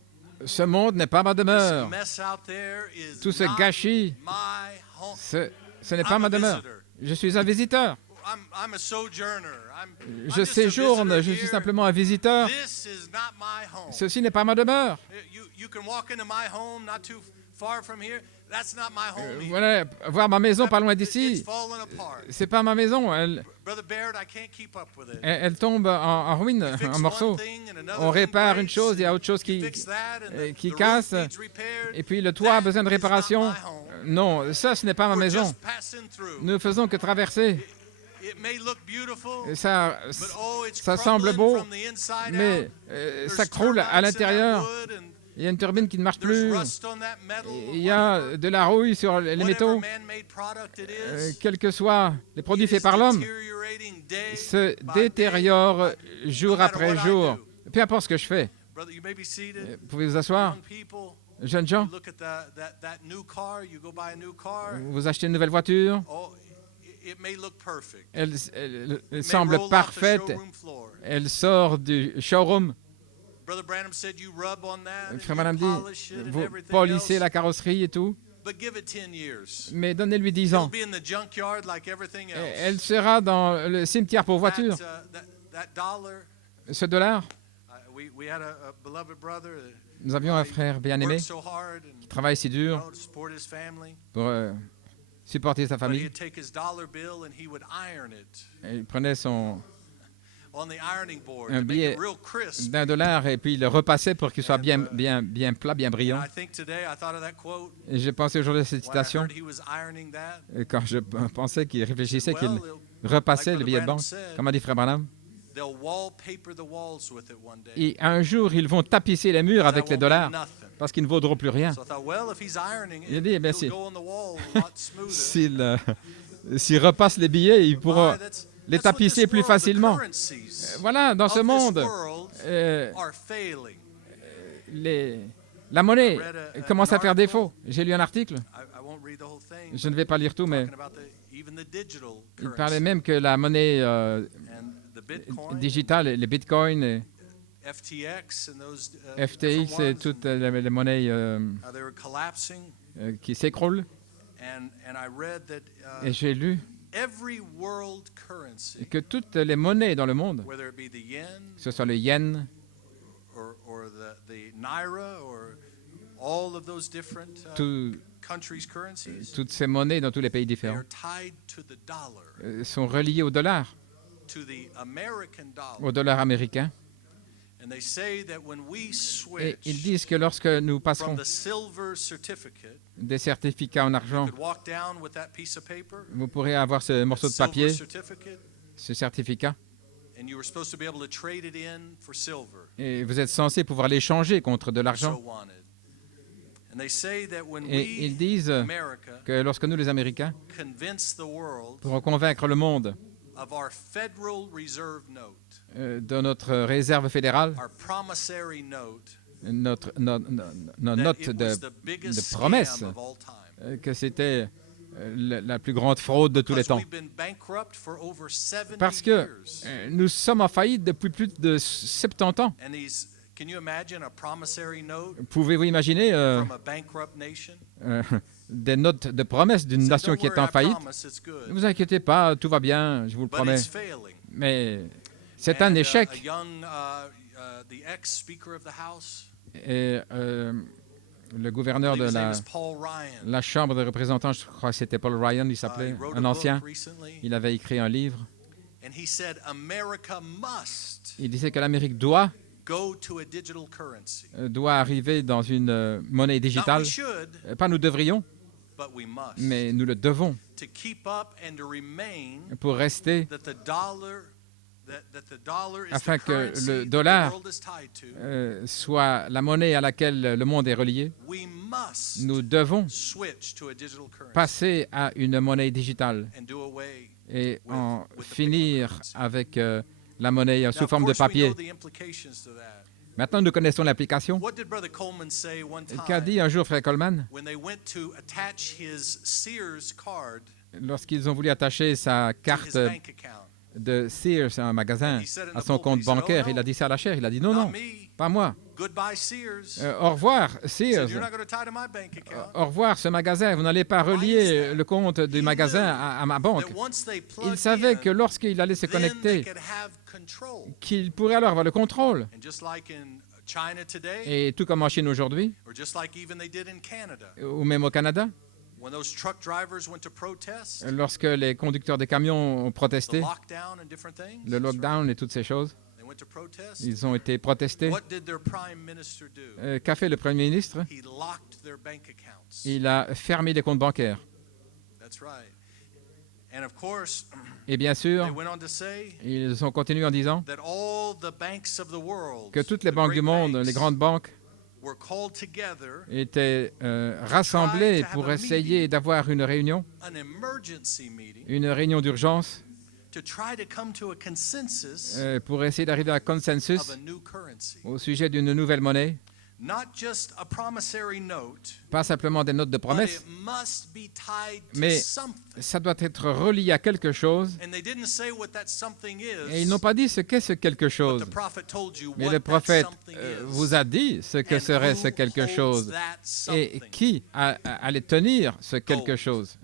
Ce monde n'est pas ma This demeure. mess out there is Tout ce not gâchis, my home. ce n'est pas ma demeure. Je suis un visiteur. I'm a sojourner. I'm Je just a séjourne, visitor je suis here. simplement un visiteur. This is not my home. Ceci n'est pas ma demeure. You can walk into my home not too far from here. That's not my home. either. Voilà, voir ma maison pas loin It's d'ici, fallen apart. c'est pas ma maison. Elle, Brother Baird, I can't keep up with it. elle tombe en ruine, Fix en one morceaux. thing and another On thing répare une breaks, chose, il y a and autre chose you qui, fix that, and qui the roof casse, needs repaired. et puis le toit a besoin de That is not réparation. my home. Non, ça, ce n'est pas ma We're maison. just passing through. Nous ne faisons que traverser. It may look beautiful, Et ça, but oh, it's ça semble crumbling beau, from the inside mais out. ça There's croule à termites in that l'intérieur. wood, and Il y a une turbine qui ne marche there's plus. rust on that metal, Il y a de la rouille sur les whatever métaux. man-made product it is. Quels que soient les produits It is faits par l'homme, deteriorating day se by détériorent day. jour No matter après what I jour. do. Peu importe ce que je fais. Brother, you may be seated. Vous pouvez vous asseoir. Young people, Jeunes gens, you look at that new car, you go buy a new car. vous achetez une nouvelle voiture. Oh, it may look perfect. Elle It may semble roll off the parfaite. showroom floor. Elle sort du showroom. Brother Branham said you rub on that and Frère you Madame dit, polish it and vous everything polissez else. la carrosserie et tout. But give it 10 years. Mais donnez-lui 10 It'll ans. be in the junkyard like everything else. Elle sera dans le cimetière pour voitures. That dollar, Ce dollar, we had a beloved brother nous avions un frère bien-aimé worked so hard and qui travaille si dur to support his family. pour supporter sa But famille. he'd take his dollar bill and he would iron it Il prenait son on the ironing board un to make billet it real crisp. d'1 $ et puis il le repassait pour qu'il soit bien plat, bien brillant. And I think today I thought of that quote Et j'ai pensé aujourd'hui à cette when I citation heard he was ironing that. et quand je pensais qu'il réfléchissait, qu'il Well, repassait like le billet de Brother banque, Branham said, comme a dit Frère Branham. they'll wallpaper the walls with it one day. Et un jour, ils vont tapisser les murs That avec les won't be dollars nothing. parce qu'ils ne vaudront plus rien. So I thought, well, if he's ironing it, Il dit, eh bien, it'll si- go on the wall a lot smoother. S'ils repassent les billets, ils pourront Why, that's les what this tapisser plus world, the facilement. currencies Voilà, dans of ce this monde, world euh, are failing. la monnaie commence à faire défaut. J'ai lu un article, I won't read the whole thing. but je ne vais pas lire tout, mais talking about even the digital il currency parlait même que la monnaie and the Bitcoin, digitale, les bitcoins, et FTX, and those FTX different et ones, toutes les monnaies how they were collapsing. qui s'écroulent. And I read that Et j'ai lu every world currency, que toutes les monnaies dans le monde, whether it be the yen que ce soit le yen, or the naira or all of those different toutes countries' currencies, toutes ces monnaies dans tous les pays they différents are tied to the dollar, sont reliées au dollar to the American dollar. américain. And they say that when we Et switch ils disent que lorsque nous from passerons the silver certificate, des certificats en argent, you could walk down with that piece of paper, vous pourrez avoir ce morceau de silver papier, certificate, ce certificat, and you were supposed to be able to trade it in for silver. et vous êtes censé pouvoir l'échanger contre de So l'argent. wanted. And they say that when Et we, ils disent America, que lorsque nous, les Américains, convince the world pourrons convaincre le monde of our Federal Reserve note, de notre réserve fédérale, our promissory note, notre that note it de was the biggest de promesse, scam of all time. que c'était la plus grande fraude de tous les Because temps. we've been bankrupt for over 70 Parce que years. nous sommes en faillite depuis plus de 70 ans. And these, can you imagine a promissory note Pouvez-vous imaginer from a bankrupt nation? des notes de promesse d'une Say, nation "Don't qui est worry, en I faillite? promise it's good." Ne vous inquiétez pas, tout va bien, je vous le But promets. it's failing. Mais c'est And, un a échec. young, the ex-Speaker of the House, Et le I gouverneur believe de his name is Paul Ryan. la Chambre des représentants, je crois que c'était Paul Ryan, il He s'appelait, wrote un a ancien. book recently, Il avait écrit un livre. and he said America must Il disait que l'Amérique doit go to a digital currency. arriver dans une monnaie Not digitale. we should, Pas nous devrions, but we must. mais nous le devons To keep up and to remain pour rester that the dollar is afin the que currency le that the dollar world is tied to. soit la monnaie à laquelle le monde est relié. We must Nous devons switch to a digital currency passer à une monnaie digitale and do away. et en with the finir paper currency. avec la monnaie Now, sous of forme de course, we papier. know the implications to that. Maintenant, nous connaissons l'application. What did Brother Coleman say one Qu'a time dit un jour Frère Coleman when they went to attach his Sears card lorsqu'ils ont voulu attacher sa to his carte bank account? de Sears, un magasin, He said in à the son pulpit, compte he said, bancaire? "Oh, Il a dit ça à la chair. Il a dit non, Not non, me. pas moi. Goodbye, Sears. Au revoir, He Sears. said, You're not going to tie to my bank account. Au revoir, ce magasin. Vous n'allez pas relier le compte du He magasin knew à ma banque. That once they plugged Il savait que in, lorsqu'il allait se then they connecter, could have control. qu'il pourrait alors avoir le contrôle. And just like in China today, Et tout comme en Chine aujourd'hui, or just like even they did in Canada, ou même au Canada, when those truck drivers went to protest lorsque les conducteurs de camions ont the protesté, lockdown and different things, le lockdown et toutes ces choses, they went to protest. ils ont été protestés. What did their prime minister do? Qu'a fait le Premier ministre? He locked their bank accounts. Il a fermé les comptes bancaires. That's right. And of course, Et bien they sûr, went on to say ils ont continué en disant that all the banks of the world, que toutes les the banques du great monde, banks, les grandes banques, were called together, étaient rassemblées pour essayer d'avoir une réunion an emergency meeting, d'urgence, to try to come to a consensus pour essayer d'arriver à un of consensus a new currency. au sujet d'une nouvelle monnaie, Not just a promissory note, pas simplement des notes de but promesse, it must be tied to mais something. ça doit être relié à quelque chose. And they didn't say what that something Et ils is, n'ont pas dit ce qu'est ce quelque but chose. the prophet told you Mais what le that prophète something vous is a dit ce que and serait who ce quelque holds chose that et something. qui allait tenir ce quelque chose.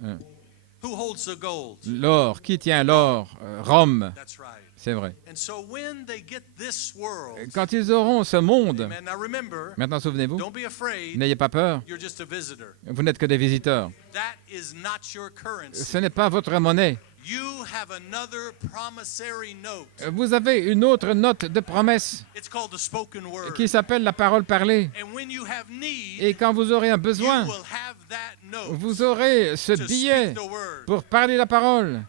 Who holds the gold? L'or, qui tient l'or? Rome, That's right. c'est vrai. And so when they get this world, Quand ils auront ce monde, amen, now remember, maintenant souvenez-vous, don't be afraid, n'ayez pas peur, you're just a visitor. vous n'êtes que des visiteurs. That is not your currency. Ce n'est pas votre monnaie. You have another promissory note. Vous avez une autre note de promesse It's called the spoken word. qui s'appelle la parole parlée. And when you have need, Et quand vous aurez un you besoin, will have that note vous aurez ce to billet speak the word. pour parler la parole.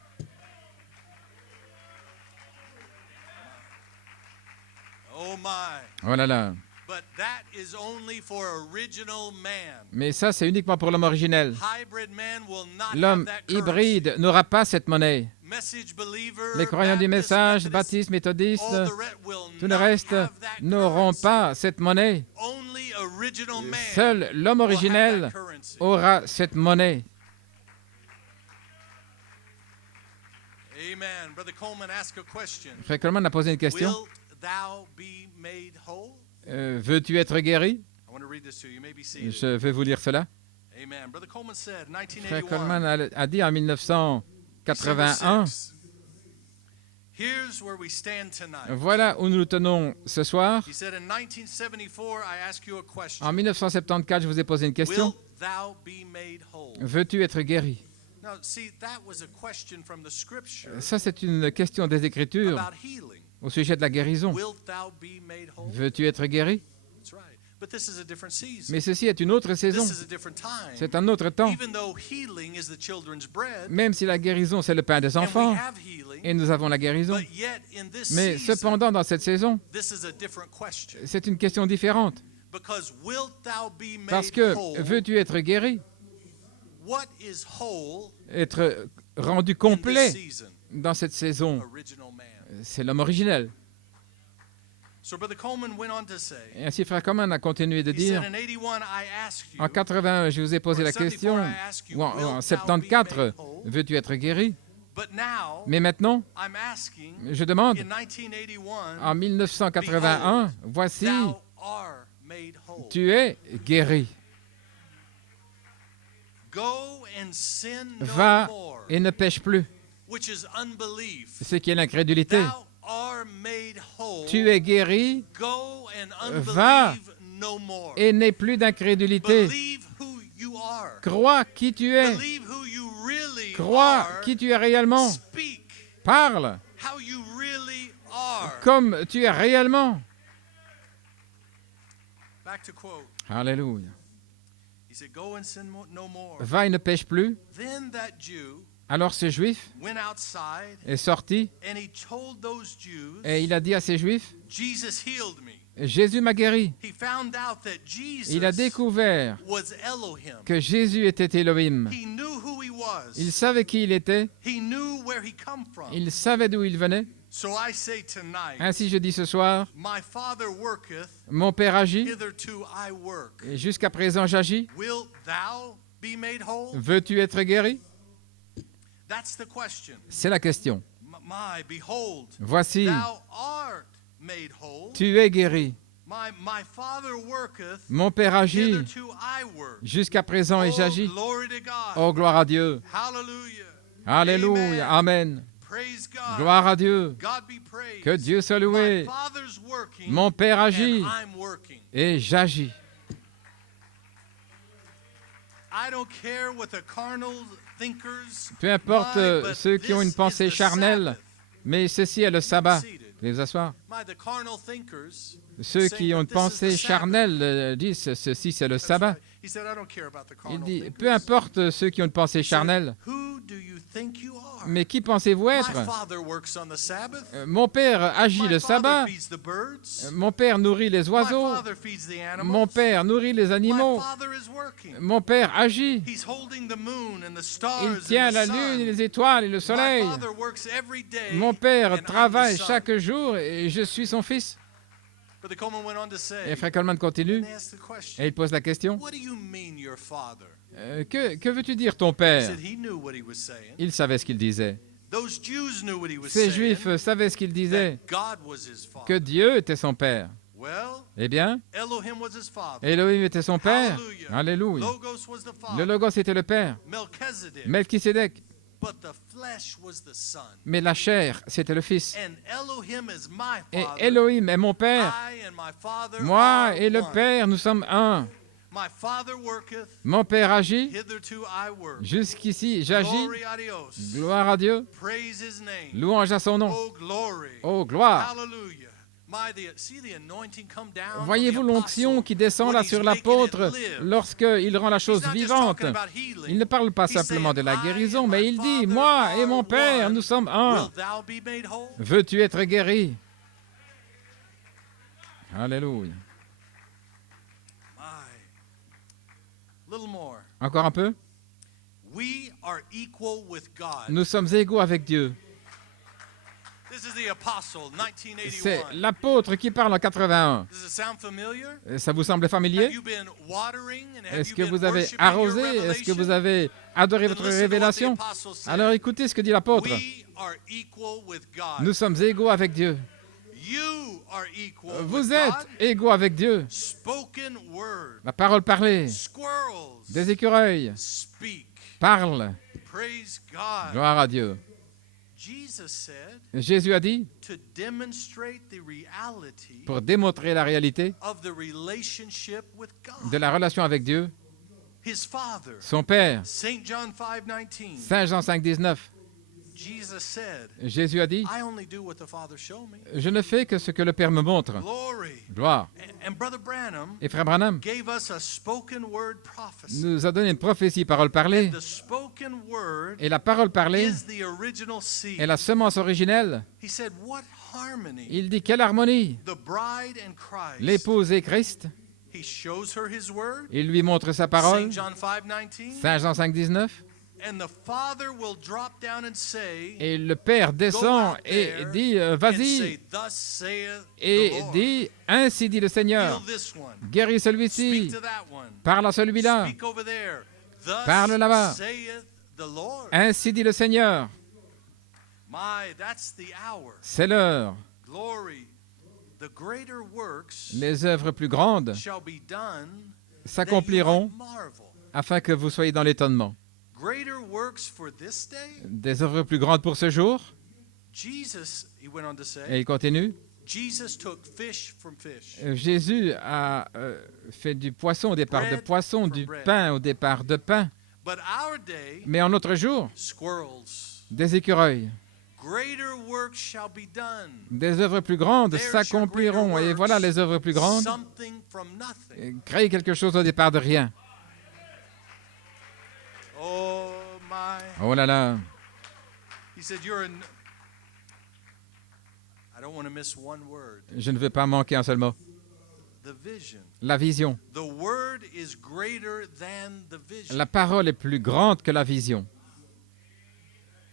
Oh my. Oh là là. But that is only for original man. Mais ça, c'est uniquement pour l'homme originel. Hybrid man will not have L'homme that currency. hybride n'aura pas cette monnaie. Message believer, Les croyants du Baptist, message, Methodist, baptistes, méthodistes, all the rest will tout le not reste have that n'auront currency. pas cette monnaie. Only original man Seul l'homme will have originel that currency. aura cette monnaie. Amen. Brother Coleman asked a question. Frère Coleman a posé une question. Wilt thou be made whole? Veux-tu être guéri? I want to read this to you. You may be seated. Je vais vous lire cela. Amen. Brother Coleman said, Frère 1981. Coleman a dit en December 1981, 6th, Here's where we stand tonight. Voilà où nous nous tenons ce soir. He said in 1974, I ask you a question. En 1974, je vous ai posé une question. Wilt thou be made whole? Veux-tu être guéri? Now, see, that was a question from the scripture Ça, c'est une question des Écritures about healing. au sujet de la guérison. Wilt thou be made whole? Veux-tu être guéri? That's right. But this is a different season. Mais ceci est une autre saison. This is a different time. C'est un autre temps. Even though healing is the children's bread, Même si la guérison, c'est le pain des and we enfants, have healing, et nous avons la guérison. but yet in this Mais season, cependant, dans cette saison, this is a different question. c'est une question différente. Because wilt thou be Parce made que whole? veux-tu être guéri? What is whole Être rendu in this complet season? dans cette saison, Original man. c'est l'homme originel. So Brother Coleman went on to say, Et ainsi, Frère Coman a continué de he dire, said in 81, I ask you, en 81, je vous ai posé la question, ou en 74, veux-tu être guéri? but now Mais maintenant, I'm asking, je demande, in 1981, en 1981, voici, thou art made whole. tu es guéri. Go and sin no Va more, et ne pêche plus, which is unbelief. ce qui est l'incrédulité. Thou art made whole. Tu es guéri Go and Va unbelieve no more. et n'aie plus d'incrédulité. Believe who you are. Crois qui tu es. Believe who you really Crois are. qui tu es réellement. Speak Parle how you really are. comme tu es réellement. Back to quote. Alléluia. He said, go and sin no more. Va et ne pêche plus. Then that Jew Alors ce juif went outside est sorti and he told those Jews, et il a dit à ces juifs, Jesus healed me. Jésus m'a guéri. He found out that Jesus Il a découvert was Elohim. que Jésus était Elohim. He knew who he was. Il savait qui il était. He knew where he come from. Il savait d'où il venait. So I say tonight, Ainsi je dis ce soir, my Father worketh, mon Père agit hitherto I work. et jusqu'à présent j'agis. Wilt thou be made whole? Veux-tu être guéri? That's the question. C'est la question. My, behold, Voici, thou art made whole. tu es guéri. My Father worketh, Mon Père agit. hitherto I work. Jusqu'à présent et Oh, j'agis. glory to God. Oh, gloire à Dieu. Hallelujah. Alléluia. Amen. Praise God. Gloire à Dieu. God be praised. Que Dieu soit My loué. Father's working, Mon Père and agit I'm working. et j'agis. I don't care what the carnal thinkers. Peu importe My, but ceux qui ont une this pensée is the charnelle, Sabbath. mais ceci est le sabbat. Seated. Veuillez vous asseoir. My, the carnal thinkers Ceux saying qui ont une that this is pensée the Sabbath. charnelle disent ceci c'est le That's sabbat. right. He said, I don't care about the Il carnal dit, thinkers. peu importe ceux qui ont une pensée He said, charnelle, who do you think you are? mais qui pensez-vous My être? Father works on the Sabbath. Mon Père agit My le Father sabbat. feeds the birds. Mon Père nourrit les My oiseaux. Father feeds the animals. Mon Père nourrit les My animaux. Father is working. Mon Père agit. He's holding the moon and the stars Il tient and the la sun. lune, et les étoiles et le My soleil. Father works every day, Mon and Père I'm travaille the son. chaque jour et je suis son fils. Brother Coleman went on to say, Et Frère Coleman continue and asked the question, et il pose la question. what do you mean your father? Que veux-tu dire ton He Père? said he knew what he was saying. Il savait ce qu'il disait. Those Jews knew what he was Ces saying. Juifs savaient ce qu'il disait, That God was his father. que Dieu était son Père. Well, Eh bien, Elohim was his father. Elohim était son Père. Hallelujah. Alléluia. Logos was the Le father. Logos était le Père. Melchizedek. Melchisédek. But the flesh was the son. Mais la chair, c'était le Fils. And Elohim is my Et father. Elohim est mon Père. I and my father Moi are et le one. Père, nous sommes un. My father worketh, Mon Père agit. hitherto I work. Jusqu'ici, j'agis. Glory adios. Gloire à Dieu. Praise his name. Louange à son nom. Oh, glory. Oh, gloire. Hallelujah. See the anointing come down on Voyez-vous the l'onction apostle qui descend when là he's sur making it l'apôtre live. lorsqu'il rend la He's chose not just vivante. talking about healing. Il ne parle pas He's simplement de la saying, I guérison, and mais my il dit, Father moi et are mon Père, one. nous sommes un. Will thou be made whole? Veux-tu être guéri? Alléluia. My. Little more. Encore un peu? We are equal with God. Nous sommes égaux avec Dieu. This is the apostle, C'est 1981. l'apôtre qui parle en 81. Does it sound familiar? Ça vous semble Have familier? you been watering and have Est-ce you que been vous avez worshiping your arrosé? Est-ce que vous revelation? avez adoré Then votre listen to what the révélation? apostle said. Alors écoutez ce que dit l'apôtre. We are equal with God. Nous sommes égaux avec Dieu. You are equal with Vous êtes God. égaux avec Dieu. Spoken word. La parole parlée. Squirrels Des écureuils speak. parlent. Praise God. Gloire à Dieu. Jesus said, Jésus a dit, to demonstrate the reality pour démontrer la réalité of the relationship with God, de la relation avec Dieu, his Father. son Père. St. John 5:19. Saint Jean 5, 19. Jesus said, Jésus a dit, I only do what the Father showed me. je ne fais que ce que le Père me montre. Glory. Gloire. And Brother Branham Et frère Branham gave us a spoken word prophecy. nous a donné une prophétie, parole parlée. The spoken word Et la parole parlée is the original seed. est la semence originelle. He said, what harmony. Il dit, quelle harmonie. The bride and Christ. L'épouse et Christ. He shows her his word. Il lui montre sa parole. St. John 5:19. Saint Jean 5, 19. And the Father will drop down and say, Et le Père descend et dit, and vas-y, say, thus saith et the Lord. dit, ainsi dit le Seigneur, Heal this one. guéris Speak celui-ci, to that one. parle à celui-là, Speak over there. Thus Parle là-bas. saith the Lord. ainsi dit le Seigneur. My, that's the hour. C'est l'heure. Glory. The greater works Les œuvres plus grandes shall be done that you s'accompliront might marvel. afin que vous soyez dans l'étonnement. Greater works for this day? Des œuvres plus grandes pour ce jour. Jesus, he went on to Et say, il continue. Jesus took fish from fish. Jésus a fait du poisson au départ de Bread poisson, for du bread. pain au départ de pain. But our day, Mais en notre jour, squirrels. des écureuils. Greater works shall be done. Des œuvres plus grandes There's your s'accompliront. greater Et voilà works. les œuvres plus grandes. Something from nothing. Créer quelque chose au départ de rien. Oh my. Oh là là. He said, I don't want to miss one word. Je ne veux pas manquer un seul mot. The vision. La vision. The word is greater than the vision. La parole est plus grande que la vision.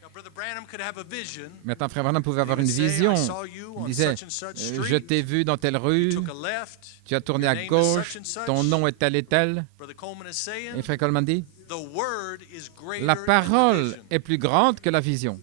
Now, Brother Branham could have a vision. Maintenant, Frère Branham pouvait He avoir would une say, vision. I saw you Il on disait, such and such je street. t'ai vu dans telle rue, Took a left. tu as tourné Your à name is gauche, such and such. ton nom est tel et tel. Brother Coleman is Et saying, Frère Coleman dit, the word is greater la than the parole vision. est plus grande que la vision.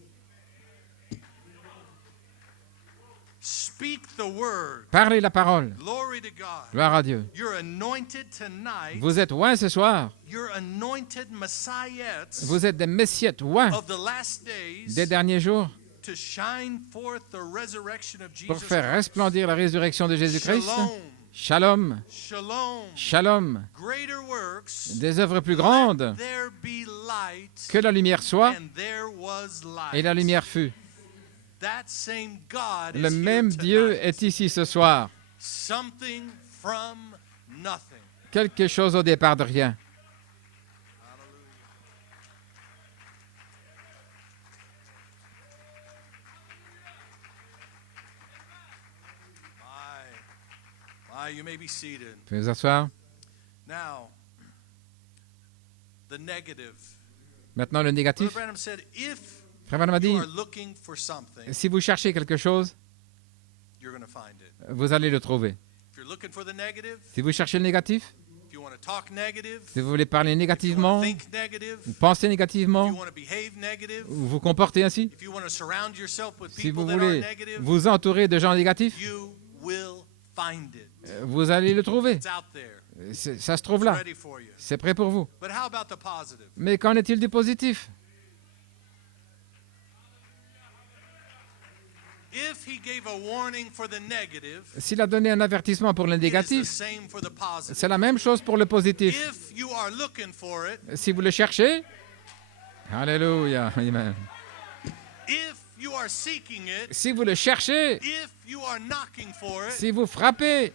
Speak the word. Parlez la parole. Glory to God. Gloire à Dieu. You're anointed tonight. Vous êtes oints ce soir. You're anointed messiahs Vous êtes des messiettes oints of the last days des derniers jours to shine forth the resurrection of Jesus pour faire Christ. resplendir la résurrection de Jésus-Christ. Shalom. Shalom. Shalom. Shalom. Greater works. Des œuvres plus grandes. Let there be light. Que la lumière soit, And there was light. et la lumière fut. That same God Le is même here Dieu tonight. est ici ce soir. Something from nothing. Quelque chose au départ de rien. You may be seated. Vous pouvez vous asseoir. Now, the negative. Maintenant, le Brother négatif. Branham said, if Frère Branham a dit, you are looking for something, si vous cherchez quelque chose, you're going to find it. vous allez le trouver. If you're looking for the negative, Si vous cherchez le négatif, if you want to talk negative, si vous voulez parler if you want négativement, to think negative, vous pensez if négativement, you want to behave negative, vous vous comportez ainsi, if you want to surround yourself with si people vous that are voulez negative, vous entourer de gens négatifs, you will find it. vous allez le trouver. It's out there. Ça se trouve It's là. ready for you. C'est prêt pour vous. But how about the positive? Mais qu'en est-il du positif? If he gave a warning for the negative, S'il a donné un avertissement pour le it is the négatif, same for the positive. c'est la même chose pour le positif. If you are looking for it, Si vous le cherchez, Alléluia, Amen. if you are seeking it, Si vous le cherchez, if you are knocking for it, si vous frappez,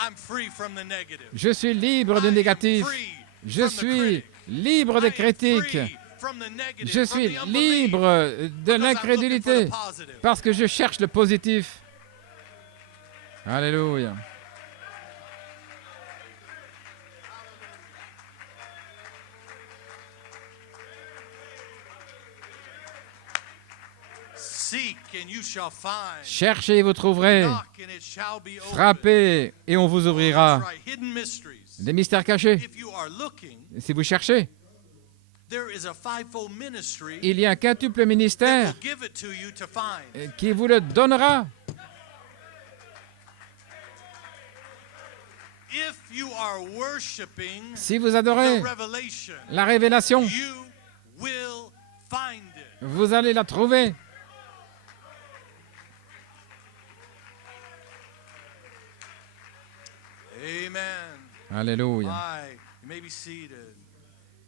I'm free from the negative. je suis libre I du am négatif. free Je from the suis critic. libre I des am critiques. free from the negative, Je from suis the unbelief, libre de because I'm looking for l'incrédulité the positive. parce que je cherche le positif. Alléluia. Seek and you shall find. Cherchez et vous trouverez. Knock and it shall be opened. Frappez et on vous That's ouvrira. right. Hidden mysteries. Des mystères cachés. If you are looking, Si vous cherchez, there is a fivefold ministry il y a un quintuple that ministère will give it to you to find. qui vous le donnera. if you are worshiping Si vous adorez the revelation, la révélation, you will find it. vous allez la trouver. Amen. Alléluia. You may be seated.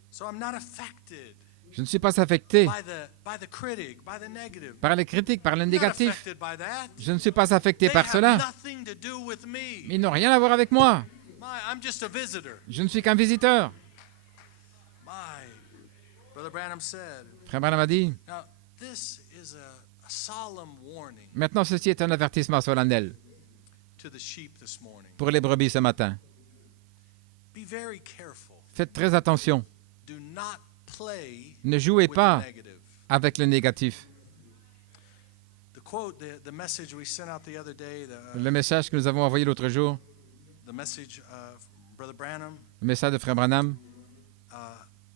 So I'm not affected Je ne suis pas affecté by the critic, by the negative. par les critiques, par le I'm not négatif. affected by that. Je ne suis pas affecté They par have cela. nothing to do with me. Ils n'ont rien à voir avec moi. I'm just a visitor. Je ne suis qu'un visiteur. My Brother Branham said. Frère Branham a dit, Now, this is a solemn warning maintenant ceci est un avertissement solennel to the sheep this morning. pour les brebis ce matin. Be very careful. Faites très attention. Do not play Ne jouez with pas the negative. avec le négatif. The quote, the message we sent out the other day, Le message que nous avons envoyé l'autre jour, the message from Brother Branham, le message de Frère Branham,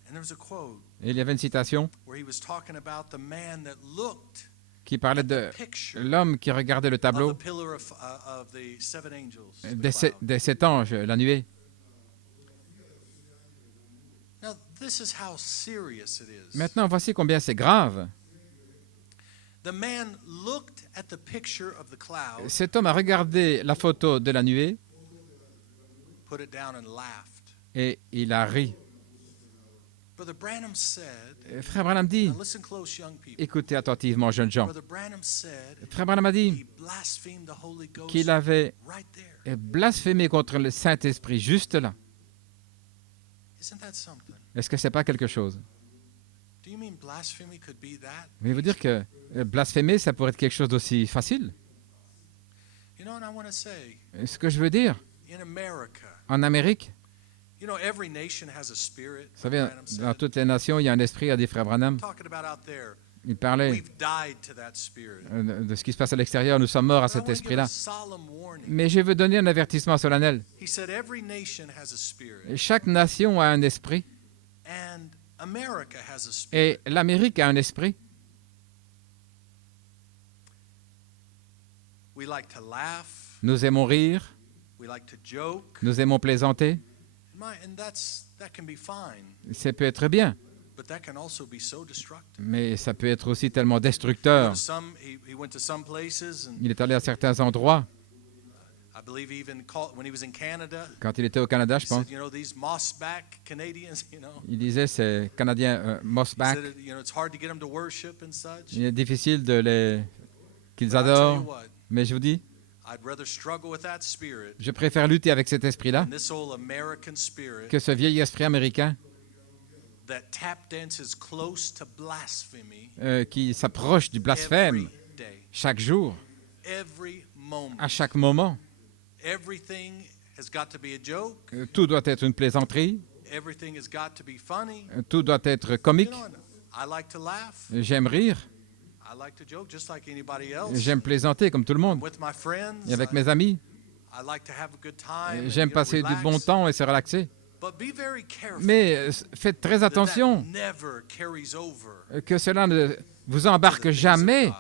and there was a quote et il y avait une citation where he was talking about the man that looked qui parlait at de the picture l'homme qui regardait le of tableau the pillar of the seven angels. the des cloud. 7 anges, la nuée. Now, this is how serious it is. Maintenant, voici combien c'est grave. The man looked at the picture of the cloud, Cet homme a regardé la photo de la nuée put it down and laughed. et il a ri. Brother Branham said, Frère Branham dit, now listen close, young people. écoutez attentivement, jeunes gens. Brother Branham said Frère Branham a dit he blasphemed the Holy Ghost qu'il avait right there. blasphémé contre le Saint-Esprit juste là. Isn't that something? Est-ce que c'est pas quelque chose? Do you mean blasphemy could be that? Voulez-vous dire que blasphémer, ça pourrait être quelque chose d'aussi facile? You know, and I want to say, Ce que je veux dire, in America, en Amérique, you know, every nation has a spirit. vous savez, Branham dans said. toutes les nations, il y a un esprit, à des frères Branham. Talking about out there, Il parlait we've died to that spirit. de ce qui se passe à l'extérieur. Nous sommes morts à But I cet want to give esprit-là. a solemn warning. Mais je veux donner un avertissement solennel. He said every nation has a spirit, Chaque nation a un esprit and America has a spirit. et l'Amérique a un esprit. We like to laugh, Nous aimons rire, we like to joke, nous aimons plaisanter. and that can be fine, Ça peut être bien, but that can also be so destructive. mais ça peut être aussi tellement He destructeur. went to some places, and Il est allé à certains endroits, I believe even when he was in Canada, quand il était au Canada, je he pense. said, you know, these moss-back Canadians, you know, Il disait, ces Canadiens he Mossback, said, you know, it's hard to get them to worship and such. il est difficile qu'ils But I'll tell you adorent. what, Mais je vous dis, I'd rather struggle with that spirit je préfère lutter avec cet esprit-là than this old American spirit que ce vieil esprit américain that tap dances close to blasphemy qui s'approche du blasphème every day, chaque jour, every moment. à chaque moment. Everything has got to be a joke. Tout doit être une plaisanterie, Everything has got to be funny. tout doit être You comique. know, I like to laugh. J'aime rire, I like to joke just like anybody else. j'aime plaisanter comme tout le monde. With my friends, Et avec mes amis, I like to have a good time. and, j'aime you know, passer du relax. bon temps et se relaxer. But be very careful Mais faites très that attention never carries over que cela ne vous to the embarque things of jamais God.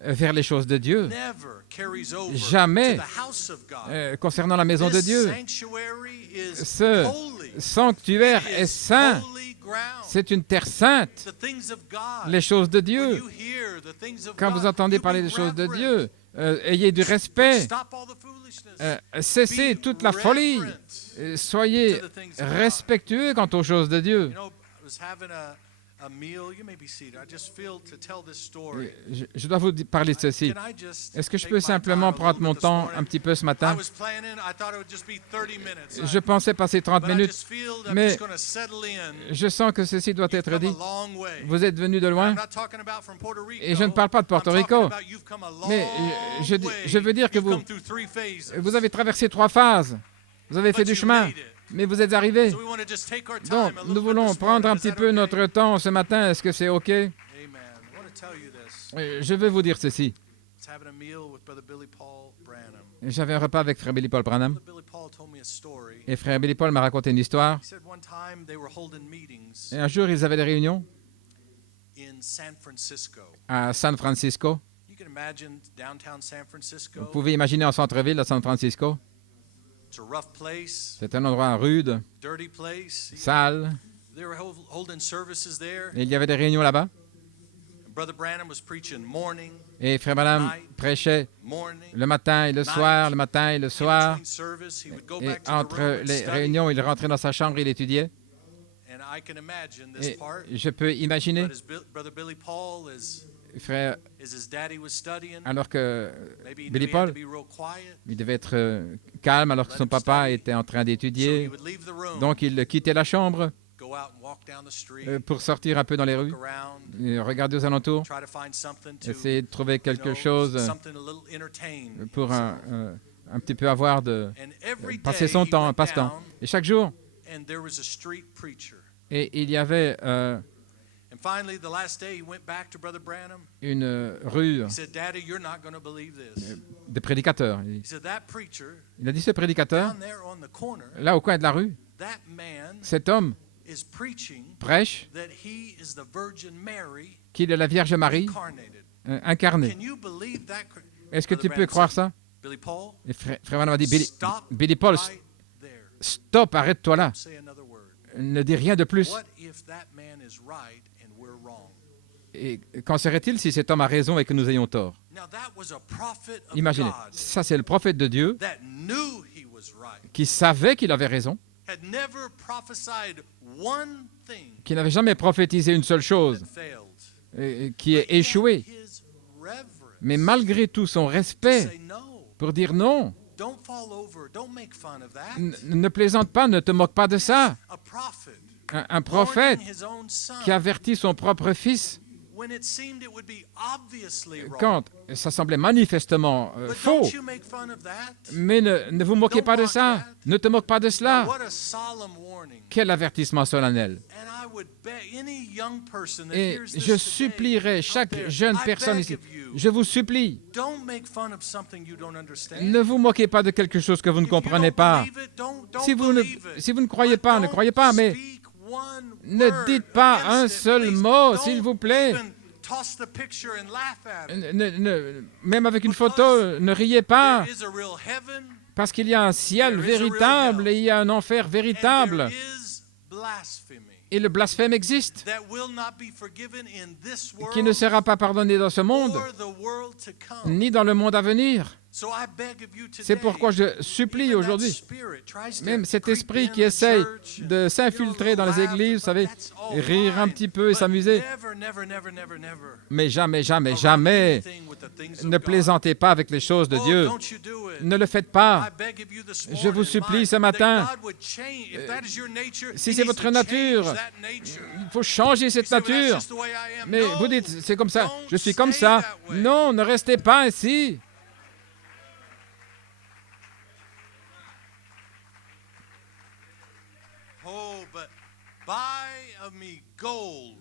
vers les choses de Dieu, Never carries over Jamais. to the house of God. concernant la maison de This Dieu. sanctuary is Ce holy. sanctuaire It est is saint, holy ground. c'est une terre sainte. The things of God. Les choses de When Dieu, you hear the things of quand God, vous entendez you parler be des choses de reverent. Dieu, ayez du respect, Stop all the foolishness. cessez Be toute la folie, reverent soyez to the things of God. respectueux quant aux choses de Dieu. You know, I was having a meal. You may be seated. I just feel to tell this story. Je dois vous parler de ceci. Can I just Est-ce que je take peux my simplement time a prendre little mon bit this temps morning? un petit peu ce I matin? was planning, I thought it would just be 30 minutes. Je pensais passer 30 But I minutes, just feel I'm mais just going to settle in. je sens que ceci doit être You've dit. come a long way. Vous êtes venu de loin, I'm not talking about from Puerto Rico. et je ne parle pas de Porto I'm talking Rico, about you've come a long mais je way. veux dire que You've vous, come through 3 phases. vous avez traversé 3 phases. Vous avez fait But du you chemin, made it. mais vous êtes arrivés. So we want to just take our time Donc, a nous little bit voulons this prendre morning. un Is petit that peu okay? notre temps ce matin. Est-ce que c'est OK? Amen. I want to tell you this. Je veux vous dire ceci. I was having a meal with Brother Billy Paul Branham. J'avais un repas avec frère Billy Paul Branham, Brother Billy Paul told me a story. et frère Billy Paul m'a raconté une histoire. He said one time they were holding meetings Et un jour, ils avaient des réunions in San Francisco. à San Francisco. You can imagine downtown San Francisco. Vous pouvez imaginer en centre-ville à San Francisco. It's a rough place, C'est un endroit rude, dirty place. sale. They were holding services there. Et il y avait des réunions là-bas. And Brother Branham was preaching morning, Et Frère Branham prêchait morning. le matin et le soir, le matin et le In soir. between service, he would go Et back to the entre room and les study. réunions, il rentrait dans sa chambre, il étudiait. And I can imagine this Et part. je peux imaginer, But as Brother Billy Paul, frère, as his daddy was studying, alors que maybe he Billy knew he had Paul, to be real quiet. il devait être calme alors que son papa était en train So he d'étudier. would leave the room, Donc il quittait la chambre go out and walk down the street, pour sortir un peu dans les rues, look around, et regarder aux alentours, try to find something to, essayer de trouver quelque chose something a little entertain. pour un petit peu avoir de And every passer day son he temps, un went passe-temps. down, Et chaque jour, and there was a street preacher. et il y avait And finally, the last day, he went back to Brother Branham. une rue He said, "Daddy, you're not going to believe this." de prédicateurs. He said, "That preacher Il a dit ce prédicateur, down there on the corner, là au coin de la rue, that man cet homme is preaching prêche that he is the Virgin Mary qu'il est la Vierge Marie incarnated." incarnée. Can you believe that? Est-ce que tu Brother peux Branham croire said, ça? Billy Paul, Et frère Branham a dit, stop Billy Paul, right there. stop, arrête-toi là. Say another word. Ne dis rien de plus. What if that man is right and we're wrong? Et qu'en serait-il si cet homme a raison et que nous ayons tort? Now that was a prophet of Imaginez, God ça c'est le prophète de Dieu that knew he was right, qui savait qu'il avait raison, had never prophesied one thing qui n'avait jamais prophétisé une seule chose, that failed. qui est échoué. His reverence Mais malgré tout son to respect say no. pour dire non, Don't fall over. Don't make fun of that. ne plaisante pas, ne te moque pas de ça. A prophet, Un prophète warning his own son qui avertit son propre fils when it seemed it would be obviously wrong. quand ça semblait manifestement But faux. don't you make fun of that? Mais ne vous moquez pas de ça. Ne te moque pas de cela. What a solemn warning. Quel avertissement solennel. And I would bet any young person that Et hears this je today supplierai out chaque there, jeune I personne beg ici, of you, je vous supplie, don't make fun of something you don't understand. ne vous moquez pas de quelque chose que vous ne If you comprenez don't pas. believe it, don't Si vous ne, believe it. si vous ne croyez But pas, ne don't croyez pas, mais speak one ne word dites pas against un it, seul please. mot, Don't s'il vous plaît. even toss the picture and laugh at it. Même avec une photo, ne riez pas, There is a real heaven, parce qu'il y a un ciel véritable et il y a un enfer and véritable. there is blasphemy Et le blasphème existe, that will not be forgiven in this qui ne world sera pas pardonné dans ce monde, or the world to come. ni dans le monde à venir. So I beg of you today, C'est pourquoi je supplie even that aujourd'hui, spirit tries to même cet creep esprit in qui the essaye church and, de s'infiltrer dans les laugh, églises, vous savez, that's all rire un fine. petit peu et But s'amuser. never Mais jamais, jamais, around jamais, anything with the things of ne God. plaisantez pas avec les choses de Oh, Dieu. don't you do it. Ne le faites I pas. beg of you this Je vous morning, supplie ce that matin, God would change. If that is your nature, si He c'est needs votre to nature, change that nature. il faut changer cette You say, well, that's nature. just the way I am. Mais No, vous dites, c'est comme ça, don't je suis comme stay ça. that way. Non, ne restez pas ainsi. Oh, but buy of me gold.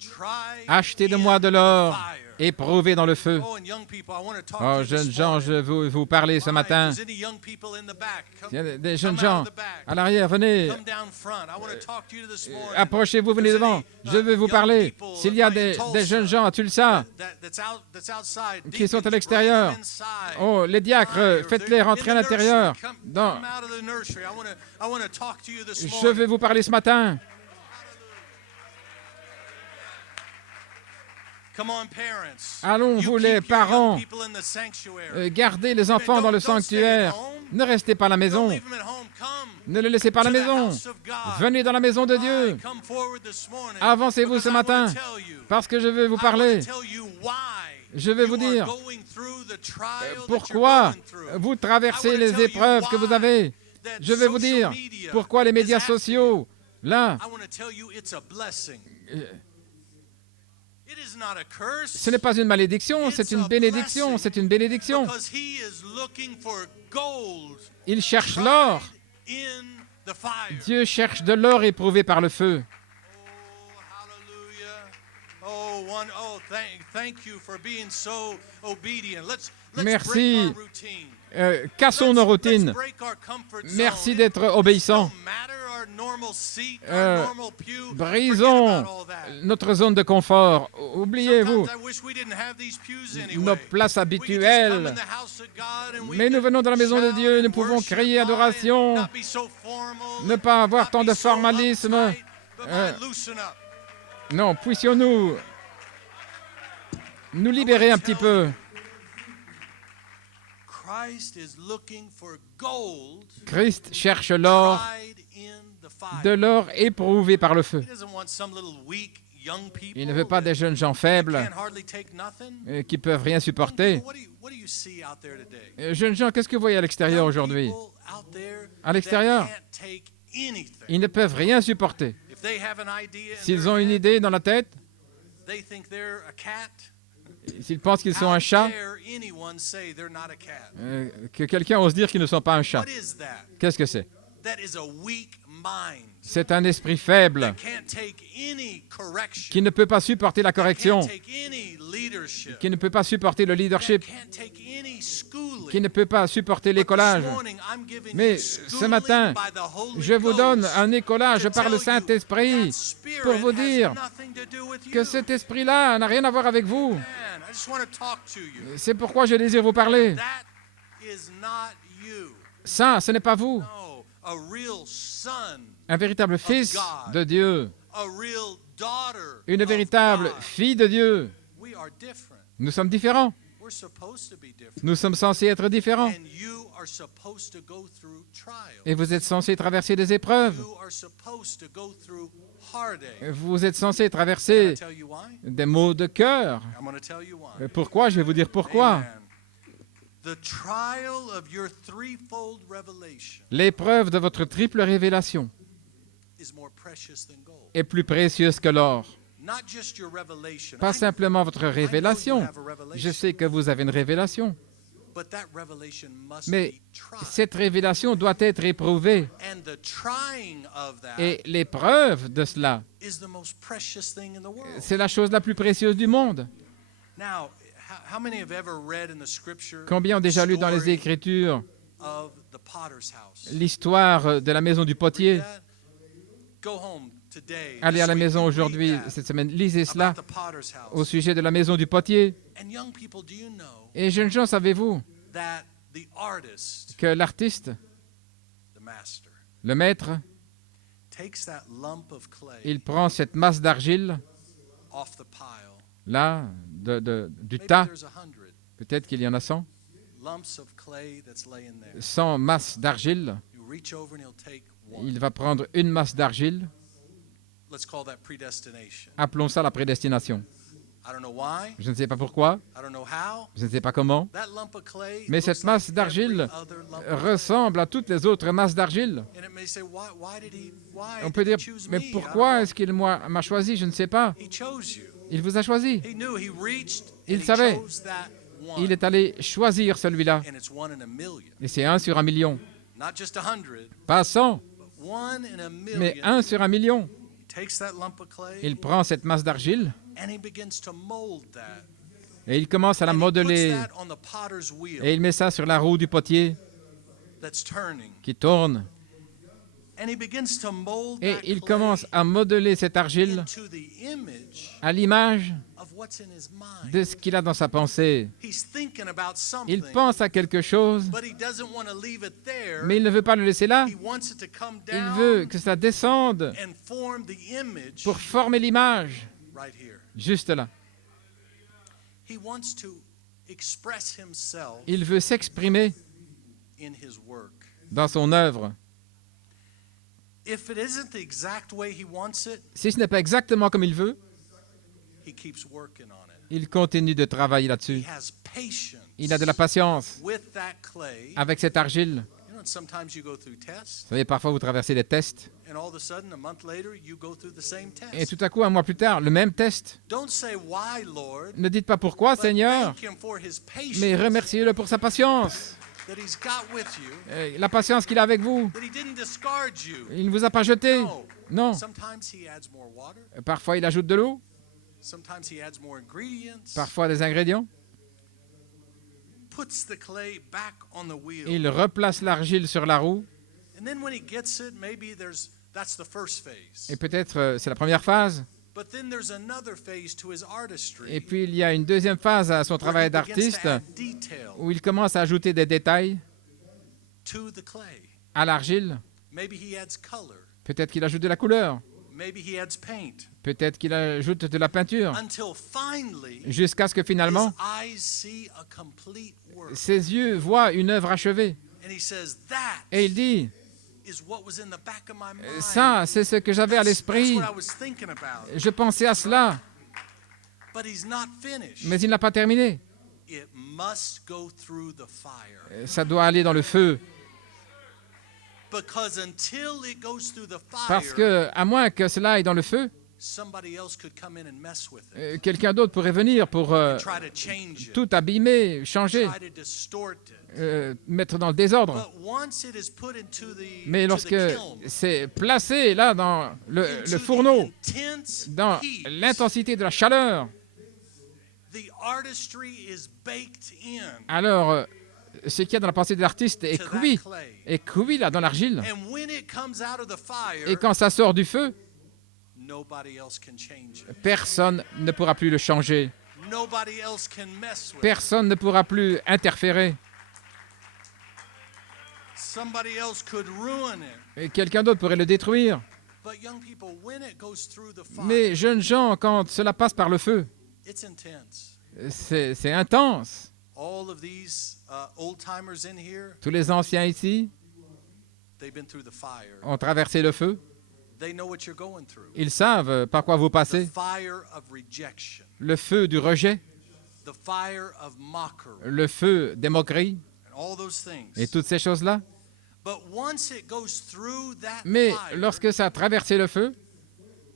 Try Achetez de in moi de the l'or, fire. éprouvez dans le feu. Oh, and young people, I want to talk to Oh, you jeunes this gens, morning. je veux vous parler ce Why, matin. if there's any young people in the back, Il y a come, des jeunes come out gens of the back. à l'arrière, venez. Come down front. I want to talk to you this morning. Approchez-vous, venez If there's devant. any, Je veux vous young parler. people S'il y a in des Tulsa jeunes gens à Tulsa that's outside, qui sont à deacons, l'extérieur, bring them inside. oh, les diacres, Fire, faites-les they're rentrer à in the nursery. l'intérieur. Come Dans- out of the nursery. I want to talk to you this Je morning. vais vous parler ce matin. Come on, parents. Allons, You vous les keep your young parents, people in the sanctuary. gardez les enfants dans le sanctuaire. Ne restez pas à la Don't maison. leave them at home. Come Ne les laissez pas à la to the maison. house of God. Venez dans la maison de Why? Dieu. Come forward this morning. Avancez-vous Because ce I wanna matin, tell you, parce que je vais vous I wanna parler. tell you why Je vais vous you are dire going through the trial that you're pourquoi going through. vous I traversez wanna les tell you épreuves que vous why avez. that Je vais vous social dire media pourquoi les is médias active. sociaux, là, I want to tell you it's a blessing. It is not a curse. ce n'est pas une malédiction, c'est une bénédiction, c'est une bénédiction. Because he is looking for gold Il cherche l'or. tried in the fire. Dieu cherche de l'or éprouvé par le feu. Oh, hallelujah. Thank you for being so obedient. Let's Merci. break our routine. Cassons nos Let's routines. break our comfort zone. Merci d'être obéissants. It don't matter our normal seat, Euh, our normal pew. Brisons Forget about all that. notre zone de confort. Oubliez-vous Sometimes I wish we didn't have these pews nos anyway. places We could just come habituelles. in the house of God and we Mais nous could venons dans la maison de shout Dieu, nous and pouvons worship crier God adoration, and not be so formal, ne pas avoir not tant be de so formalisme. uptight, but Euh, man, loosen up. Non, puissions-nous nous libérer un petit peu. Christ is looking for gold Christ cherche l'or, tried in the fire. de l'or éprouvé par le feu. He doesn't want some little weak young people Il ne veut pas des jeunes gens that faibles can't hardly take nothing. qui peuvent rien supporter. What do you see out there today? Jeunes gens, qu'est-ce que vous voyez à l'extérieur Young aujourd'hui? people out there À l'extérieur. that can't take anything. Ils ne peuvent rien supporter. If they have an idea in S'ils their ont une head, idée dans la tête, they think they're a cat. s'ils pensent qu'ils sont How un chat, dare anyone say they're not a cat? que quelqu'un ose dire qu'ils ne sont pas un chat. What is that? Qu'est-ce que c'est? That is a weak mind C'est un esprit faible that can't take any correction, qui ne peut pas supporter la correction, can't take any leadership, qui ne peut pas supporter le that leadership, can't take any schooling. qui ne peut pas supporter But l'écolage. this morning, I'm giving Mais you ce schooling matin, by the Holy je vous donne Ghost un écolage to par le tell you Saint-Esprit that spirit pour vous has dire nothing to do with que you. cet esprit-là n'a rien à voir avec vous. Man, I just want to talk to you. C'est pourquoi je désire vous parler. That is not you. Ça, ce n'est pas vous. No, a real son, Un véritable fils de Dieu, a real daughter une of véritable God. fille de Dieu. We are different. Nous sommes différents. We're supposed to be different. Nous sommes censés être différents. And you are supposed to go through trials. Et vous êtes censés traverser des épreuves. You are supposed to go through heartache. Vous êtes censés Can I traverser tell you why? des maux de cœur. I'm going to tell you why. Pourquoi? Je vais vous dire pourquoi. Amen. The trial of your threefold revelation L'épreuve de votre triple révélation is more precious than gold. est plus précieuse que l'or. Not just your revelation. Pas I simplement votre know you révélation. have a revelation, Je sais que vous avez une révélation. but that revelation must Mais be tried. cette révélation doit être éprouvée. And the trying of that Et l'épreuve de cela, is the most precious thing in the world. c'est la chose la plus précieuse du monde. Now, how many have ever read in the scripture Combien ont déjà lu dans les story Écritures of the potter's house? l'histoire de la maison du potier? Read that? Go home today. Allez à this la week, maison and read aujourd'hui, that cette semaine. Lisez cela about the potter's au house. sujet de la maison du potier. And young people, do you know Et jeunes gens, savez-vous that the artist, que l'artiste, the master, le maître, takes that lump of clay il prend cette masse d'argile, off the pile? là, du Maybe tas, there's 100 peut-être qu'il y en a 100, lumps of clay that's laying there. 100 masses d'argile. You reach over and he'll take one. Il va prendre une masse d'argile. Let's call that predestination. Appelons ça la prédestination. I don't know why. Je ne sais pas pourquoi, I don't know how. je ne sais pas comment, That lump of clay mais looks cette masse like d'argile every other lump of- ressemble à toutes les autres masses d'argile. And it may say, why did he On peut did he dire, choose mais me? I don't pourquoi know. est-ce qu'il m'a choisi? Je ne sais pas. He chose you. Il vous a choisi. He knew. He reached. Il and he savait. chose that one. Il est allé choisir celui-là. And it's one in a million. Et c'est 1 sur 1 million. Not just 100, Pas 100, but one in a million. mais 1 sur 1 million. He takes that lump of clay Il prend cette masse d'argile and he begins to mold that. et il commence à la And he puts modeler. that on the potter's wheel Et il met ça sur la roue du potier that's turning. qui tourne. And he begins to mold Et that il clay commence à modeler cette argile into the image à l'image of what's in his mind. de ce qu'il a dans sa pensée. He's thinking about Il something, pense à quelque chose, but he doesn't want to leave it there. mais il ne veut pas le laisser là. He wants it to come Il down veut que ça descende and form the image pour former l'image, right here. juste là. He wants to express himself Il veut s'exprimer in his work. dans son œuvre. If it isn't the exact way he wants it, Si ce n'est pas exactement comme il veut, he keeps working on it. il continue de travailler He là-dessus. has patience Il a de la patience with that clay. avec cette argile. You know, and sometimes you go through tests, Vous savez, parfois vous traversez des tests, and all of a sudden, a month later, you go through the same et test. tout à coup, un mois plus tard, le même test. Don't say why, Lord, Ne dites pas pourquoi, but Seigneur, thank him for his mais patience remerciez-le pour sa patience, that he's got with you, la patience qu'il a avec vous. that he didn't discard you. Il ne vous a pas jeté. No. Non. Sometimes he adds more water. Parfois, il ajoute de l'eau, Sometimes he adds more ingredients. parfois des ingrédients. Puts the clay back on the wheel. Il replace l'argile sur la roue. And then when he gets it, maybe there's That's the first phase. Et peut-être c'est la première phase. But then there's another phase to his artistry. Et puis il y a une deuxième phase à son where he travail begins to d'artiste add detail où il commence à ajouter des détails to the clay. à l'argile. Maybe he adds color. Peut-être qu'il ajoute de la couleur. Maybe he adds paint. Peut-être qu'il ajoute de la peinture. Until finally, Jusqu'à ce que finalement, his eyes see a complete work. ses yeux voient une œuvre achevée. And he says, that Et il dit, is what was in the back of my mind. ça, c'est ce que j'avais à That's l'esprit. what I was thinking about. Je pensais à cela, But he's not finished. mais il n'a pas terminé. It must go through the fire. Ça doit aller dans le feu. Because until it goes through the Parce fire, que, à moins que cela aille dans le feu, somebody else could come in and mess with it. quelqu'un d'autre pourrait venir pour Try to change it. tout abîmer, changer, Try to distort it. mettre dans le désordre. But once it is put into the, Mais to lorsque the kiln, c'est placé là dans le into fourneau, the intense dans heat, l'intensité de la chaleur, the artistry is baked in alors ce qu'il y a dans la pensée de l'artiste est to that cuit, clay. est cuit là dans l'argile. And when it comes out of the fire, Et quand ça sort du feu, nobody else can change it. personne ne pourra plus le changer. Nobody else can mess with it. Personne ne pourra plus interférer. Somebody else could ruin it. Et quelqu'un d'autre pourrait le détruire. But young people, when it goes through the fire, Mais jeunes gens, quand cela passe par le feu, it's intense. c'est intense. All of these old timers in here, Tous les anciens ici they've been through the fire. ont traversé le feu. They know what you're going through. Ils savent par quoi vous The passez. fire of rejection, Le feu du rejet, the fire of mockery, le feu des moqueries and all those things. et toutes ces choses-là. But once it goes through that Mais fire, lorsque ça a traversé le feu,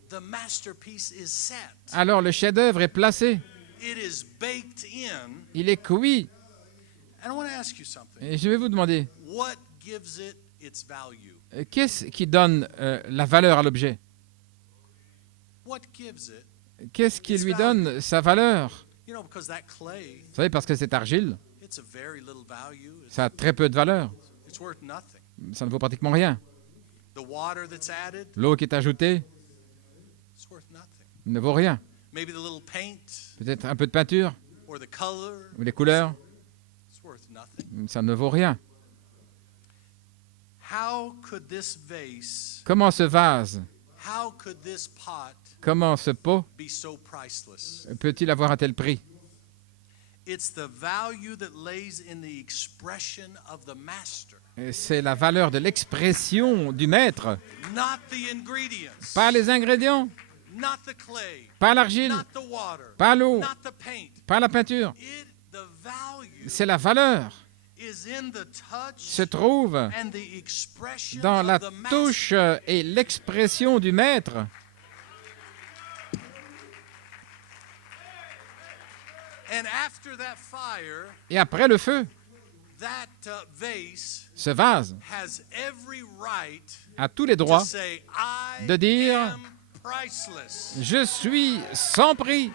the masterpiece is set. alors le chef-d'œuvre est placé. It is baked in. Il est cuit. And I want to ask you something. Et je vais vous demander, What gives it its value? qu'est-ce qui donne la valeur à l'objet? What gives it? Qu'est-ce qui lui donne sa valeur? You know, because that clay, Vous savez, parce que cette argile, it's a very little value. ça a très peu de valeur. It's worth nothing. Ça ne vaut pratiquement rien. The water that's added, L'eau qui est ajoutée it's worth nothing. ne vaut rien. Maybe the little paint Peut-être un peu de peinture or the color, ou les couleurs, it's worth nothing. ça ne vaut rien. How could this vase, Comment ce vase, how could this pot comment ce pot be so priceless? peut-il avoir un tel prix? It's the value that lays in the expression of the master, C'est la valeur de l'expression du maître, not the ingredients, pas les ingrédients, not the clay, pas l'argile, not the water, pas l'eau, not the paint. pas la peinture. The value C'est la valeur is in the touch se trouve and the expression dans of la the master. touche et l'expression du maître. And after that fire, Et après le feu, that vase ce vase has every right a tous les to droits say, I de dire, am priceless. je suis sans prix,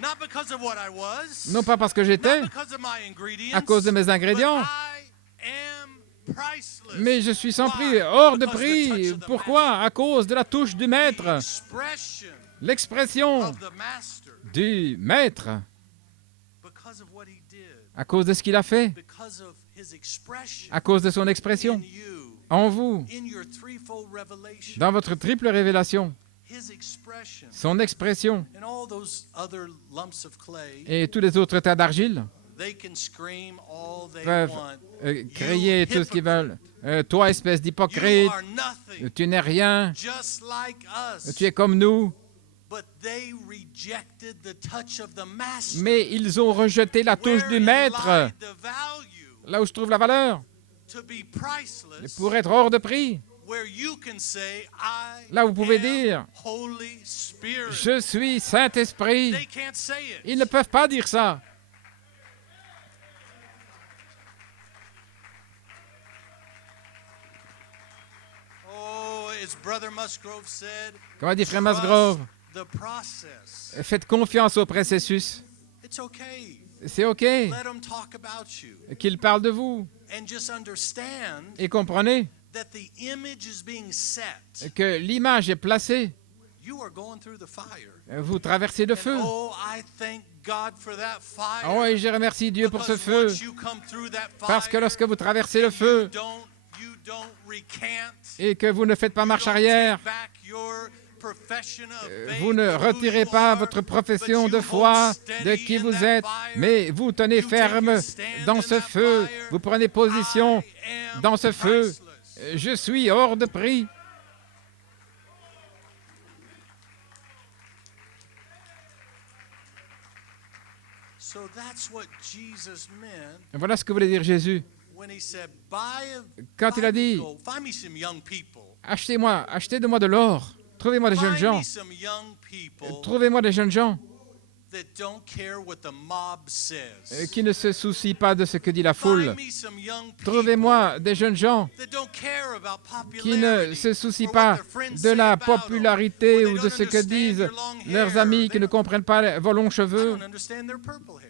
Not because of what I was, non pas parce que j'étais, not because of my ingredients, à cause de mes but ingrédients, I am priceless. mais je suis sans prix, Why? hors de Because the prix. touch of the Pourquoi? À cause de la touche du master, maître, the expression l'expression of the master, du maître, because of what he did, à cause de ce qu'il a fait, because of his expression à cause de son in expression you, en vous, in your threefold revelation, dans votre triple révélation, his expression, son expression and all those other lumps of clay, et tous les autres tas d'argile they can scream all they peuvent want. crier tout ce qu'ils veulent. Toi, espèce You d'hypocrite, are nothing, tu n'es rien, just like us. tu es comme nous. But they rejected the touch of the master. Mais ils ont rejeté la touche du Wherein maître, lied the value là où je trouve la valeur, to be priceless, pour être hors de prix. where you can say, I Là, vous pouvez am dire, Holy Spirit. je suis Saint-Esprit. They can't say it. Ils ne peuvent pas dire ça. Oh, as Brother Musgrove said, Comme a dit Frère trust Musgrove, the process. faites confiance au processus. It's okay. C'est OK Let them talk about you. qu'ils parlent de vous. And just understand Et comprenez that the image is being set. que l'image est placée. You are going through the fire. Vous traversez le feu. And oh, I thank God for that fire. Oh, et je remercie Dieu pour ce Because feu. once you come through that Parce que fire, lorsque vous traversez le feu you don't recant. et que vous ne faites pas marche You don't arrière, take back your profession of faith vous ne of who retirez you pas are, votre but profession you de hold foi, steady de qui in vous that êtes, fire. mais vous tenez You take ferme your stand dans in ce that feu. fire. Vous prenez position I am dans ce feu. priceless. Je suis hors de prix. So that's what Jesus meant Voilà ce que voulait dire Jésus. when he said, Quand il a dit, find me some young people. achetez-moi, achetez de moi de l'or. Trouvez-moi des jeunes Find gens. me some young people Trouvez-moi des jeunes gens that don't care what the mob says. qui ne se soucient pas de ce que dit la foule. Find me some young people Trouvez-moi des jeunes gens that don't care about qui ne popularity se soucient or pas what their friends de say la about 'em, popularité or ou they de don't ce que understand disent your long leurs hair. amis They qui ne comprennent pas vos longs I cheveux. don't understand their purple hair.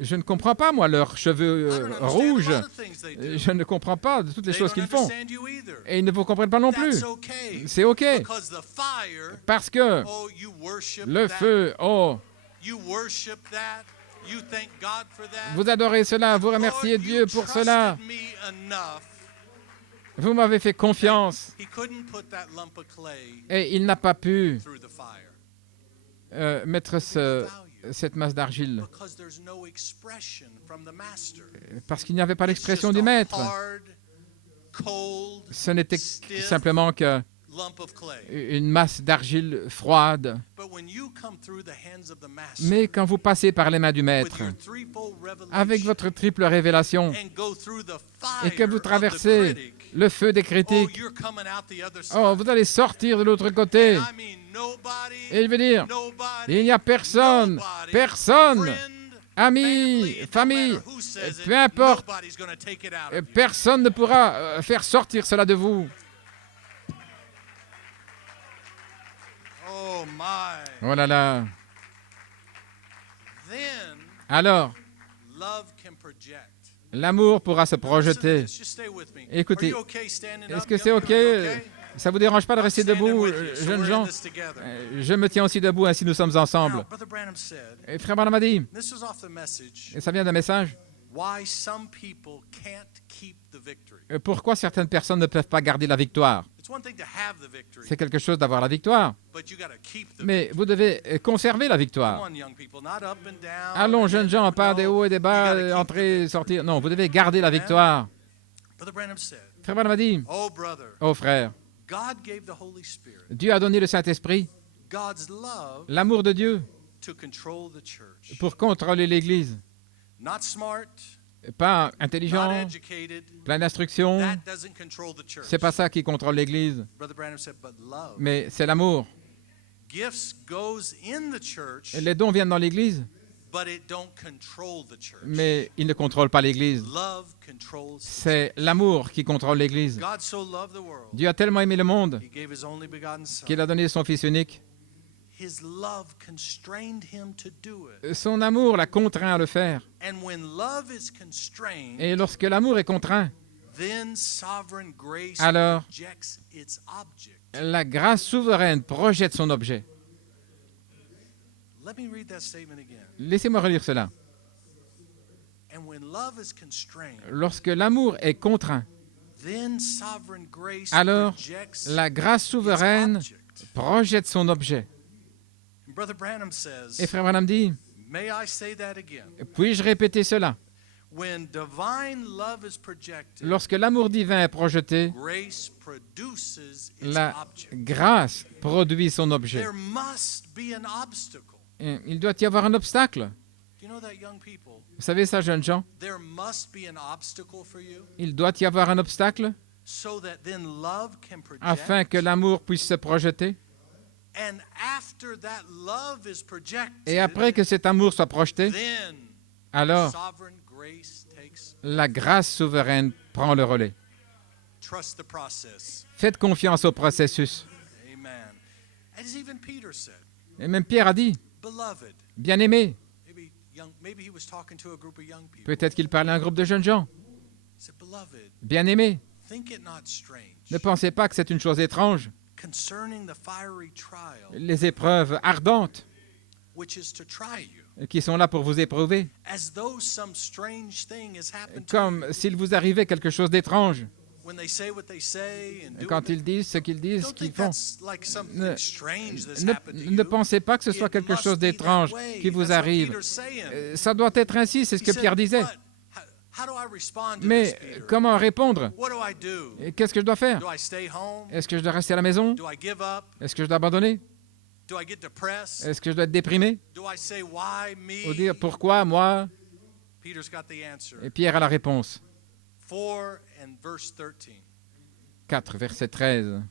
Je ne comprends pas, moi, leurs cheveux I don't understand rouges. a lot of things they do. Je ne comprends pas de toutes les They choses don't qu'ils font. understand you either. Et ils ne vous comprennent pas non plus. That's okay. C'est OK. Because the fire, Parce que oh, you worship le that. feu, oh, You worship that. You thank God for that. vous adorez cela, vous remerciez Lord, Dieu you pour trusted cela. me enough. Vous m'avez fait confiance. He couldn't put that lump of clay Et il n'a pas pu through the fire. mettre cette masse d'argile. Because there's no expression from the master. Parce qu'il n'y avait pas It's l'expression just du a maître. hard, cold Ce n'était stiff simplement qu'une lump of clay. masse d'argile froide. But when you come through the hands of the master Mais quand vous passez par les mains du with maître, your threefold revelation avec votre triple révélation, and go through the et que fire vous of the traversez critic, le feu des oh, critiques, you're coming out the other side. oh, vous allez sortir de l'autre côté. I mean, nobody, Et il veut dire, nobody, il n'y a personne, nobody, personne, friend, ami, family, it don't famille, matter who says it, peu importe, nobody's gonna take it out of you. personne ne pourra faire sortir cela de vous. Oh my. Oh là là. Then Alors, love can project. l'amour pourra se Listen to projeter. this, just stay with me. Écoutez, Are you okay standing est-ce up, que young c'est OK? people? Are you okay? Ça vous dérange pas de rester Standing debout, with you, so jeunes we're in gens? this together. Je me tiens aussi debout, ainsi nous sommes ensemble. Now, Brother Branham said, Et frère Branham a dit, this is off the message, et ça vient d'un message, why some people can't keep the victory. pourquoi certaines personnes ne peuvent pas garder la victoire? It's one thing to have the victory, C'est quelque chose d'avoir la victoire, but you got to keep the mais vous devez conserver la Come victoire. on, young people, not up and down. Allons, jeunes gens, pas des hauts et des You bas, gotta keep entrer, sortir. Non, vous devez garder la victoire. Brother Branham said, Frère Branham a dit, oh brother, oh frère, God gave the Holy Spirit, Dieu a donné le Saint-Esprit, God's love l'amour de Dieu, to control the church. pour contrôler l'Église. Not smart, Pas not intelligent, educated. plein d'instructions. That doesn't control the church. C'est pas ça qui contrôle l'Église, Brother Branham said, but love. mais c'est l'amour. Gifts goes in the church, Les dons viennent dans l'Église, but it don't control the church. mais ils ne contrôlent pas l'Église. Love controls. C'est l'amour qui contrôle l'Église. God so loved the world, Dieu a tellement aimé le monde he gave his only begotten son. qu'il a donné son Fils unique. His love constrained him to do it. Son amour l'a contraint à le faire. And when love is constrained, Et lorsque l'amour est contraint, then sovereign grace alors projects its object. la grâce souveraine projette son objet. Let me read that statement again. Laissez-moi relire cela. And when love is constrained, Lorsque l'amour est contraint, then sovereign grace alors projects la grâce its souveraine object. projette son objet. And Brother Branham says, Et frère Branham dit, may I say that again? puis-je répéter cela? When divine love is projected, Lorsque l'amour divin est projeté, grace produces its la object. grâce produit son objet. There must be an obstacle. Et il doit y avoir un obstacle. Do you know that, young people? Vous savez ça, jeunes gens? There must be an obstacle for you Il doit y avoir un obstacle so that then love can project. afin que l'amour puisse se projeter. And after that love is projected, Et après que cet amour soit projeté, then alors sovereign grace takes. la grâce souveraine prend le relais. Trust the process. Faites confiance au processus. Amen. As even Peter said, Et même Pierre a dit, beloved. bien-aimé, Maybe he was talking to a group of young people. peut-être qu'il parlait à un groupe de jeunes gens. He said, Beloved, Bien-aimés, think it not strange ne pensez pas que c'est une chose étrange, concerning the fiery trial les épreuves ardentes which is to try you, qui sont là pour vous éprouver, as though some strange thing has happened to comme you. s'il vous arrivait quelque chose d'étrange. When they say what they say and do Quand it, ils disent ce qu'ils disent, ce don't qu'ils think font. that's like something strange that's Ne, happened to ne you. pensez pas que ce soit It quelque must chose be that d'étrange way. qui vous That's what arrive. Peter's saying. Ça doit être ainsi, c'est ce He que said, Pierre disait. "But how do I respond to this, Mais Peter? comment répondre? What do I do? Et qu'est-ce que je dois faire? Do I stay home? Est-ce que je dois rester à la maison? Do I give up? Est-ce que je dois abandonner? Do I get depressed? Est-ce que je dois être déprimé? Do I say why Ou me? dire pourquoi moi? Peter's got the answer. Et Pierre a la réponse. 4 and verse 13. 4, verset 13.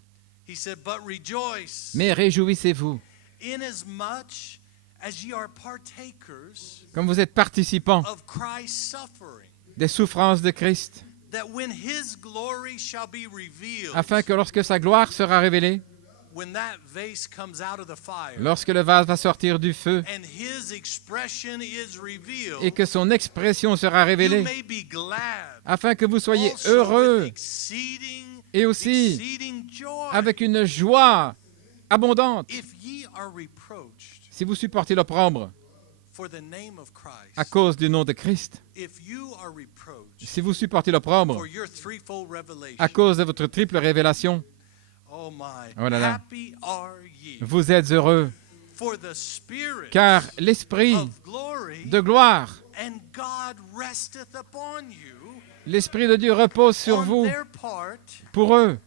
He said, "But rejoice, Mais réjouissez-vous, inasmuch as ye are partakers comme vous êtes participants of Christ's suffering, des souffrances de Christ, that when his glory shall be revealed," afin que lorsque sa gloire sera révélée, when that vase comes out of the fire, lorsque le vase va sortir du feu and his expression is revealed, et que son expression sera you révélée, may be glad, afin que vous soyez also heureux with exceeding et aussi joy, avec une joie abondante. if ye are reproached Si vous supportez l'opprobre for the name of Christ, à cause du nom de Christ, if you are reproached si vous supportez l'opprobre for your threefold revelation, à cause de votre triple révélation, oh my, Oh là là. happy are ye, vous êtes heureux, for the Spirit car l'Esprit of glory de gloire, and God resteth upon you. l'Esprit de Dieu repose sur On vous. their part, Pour eux,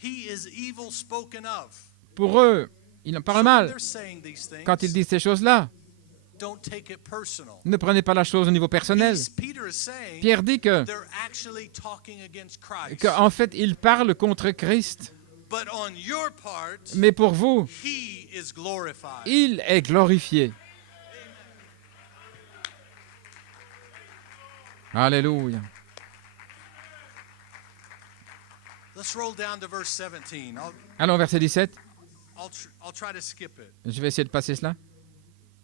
he is evil spoken of. pour eux, ils n'ont pas le So when mal. they're saying these things, Quand ils disent ces choses-là, don't take it personal. ne prenez pas la chose au niveau personnel. Peter is saying Pierre dit que, they're actually talking against Christ. qu'en fait, ils parlent contre Christ. But on your part, Mais pour vous, he is glorified. il est glorifié. Alléluia. Let's roll down to verse 17. Allons, verset 17. I'll try to skip it. Je vais essayer de passer cela.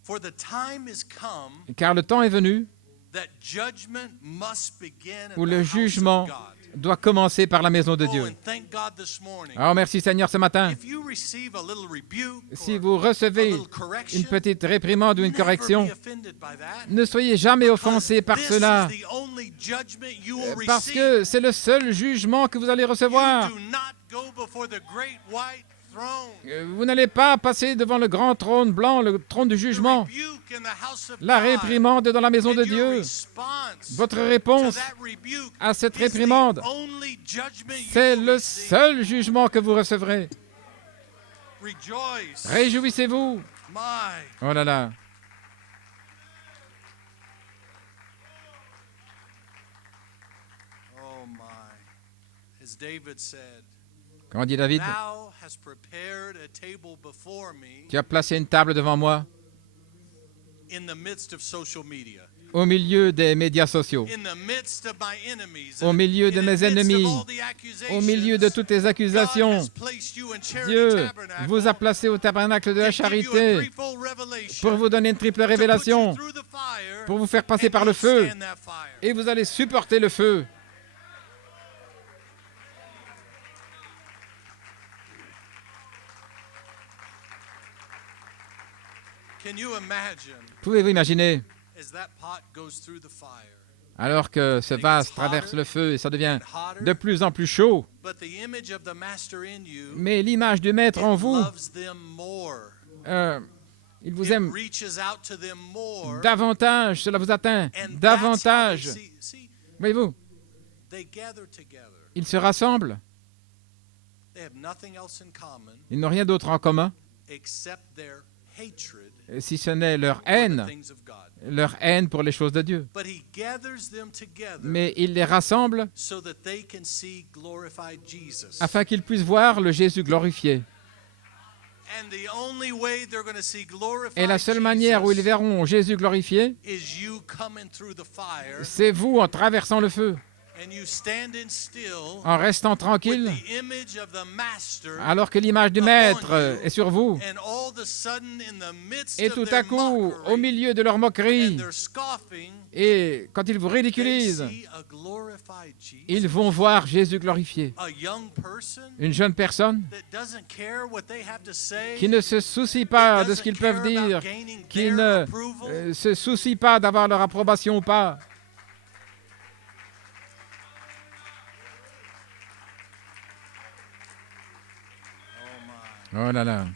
For the time is come Car le temps est venu that judgment must begin où in le the house jugement of God. doit commencer par la maison de Oh, Dieu. and thank God this morning. Alors merci Seigneur ce matin. If you receive a little rebuke Si or vous a recevez little correction, une petite réprimande ou une never correction, be offended by that. ne soyez jamais offensés par This cela, is the only judgment you will parce receive. que c'est le seul jugement que vous allez recevoir. You do not go before the great white throne. Vous n'allez pas passer devant le grand trône blanc, le trône du The jugement. rebuke in the house of La God réprimande dans la maison de and your Dieu, response votre to réponse that rebuke à cette is the réprimande, only judgment you c'est will le receive. seul jugement que vous recevrez. Rejoice. Réjouissez-vous. My. Oh là là. Oh my. As David said, Comment dit David? Thou hast prepared a table before me Tu as placé une table devant moi in the midst of social media. au milieu des médias sociaux, In the midst of my enemies, au milieu de in the mes midst of ennemis, all the accusations, au milieu de toutes les God accusations. has placed you in Charity Dieu Tabernacle vous a placé au tabernacle de la to give you a charité threefold revelation, pour vous donner une triple to put you révélation, through the fire, pour vous faire passer and par le feu, withstand that fire. et vous allez supporter le feu. Can you imagine Pouvez-vous imaginer, as that pot goes through the fire, alors que ce vase traverse le feu et ça devient de plus en plus chaud, but the image of the master in you mais l'image du Maître en vous, loves them more. il vous It aime reaches out to them more. davantage, cela vous atteint And that's davantage. how they see, Voyez-vous, they gather together. ils se rassemblent, They have nothing else in common ils n'ont rien d'autre en commun, except their hatred si ce n'est leur for the haine, things of God. leur haine pour les choses de Dieu. But he gathers them together Mais il les rassemble so that they can see glorified Jesus. afin qu'ils puissent voir le Jésus glorifié. And the only way they're going to see glorified Et la seule manière où ils Jesus verront Jésus glorifié, is you coming through the fire c'est vous en traversant le feu, and you standing still en restant with tranquille, the image of the master. alors que l'image du Maître est sur vous. And all of a sudden in the midst Et of tout their à coup, mockery au milieu de leur moquerie and their scoffing, Et quand ils vous they ridiculisent, see a glorified Jesus, ils vont voir Jésus glorifié. a young person Une jeune personne that doesn't care what they have to say, qui ne se soucie that pas de ce doesn't qu'ils peuvent care about dire, gaining qui their ne approval. se soucie pas d'avoir leur approbation ou pas. Oh my. Oh là là.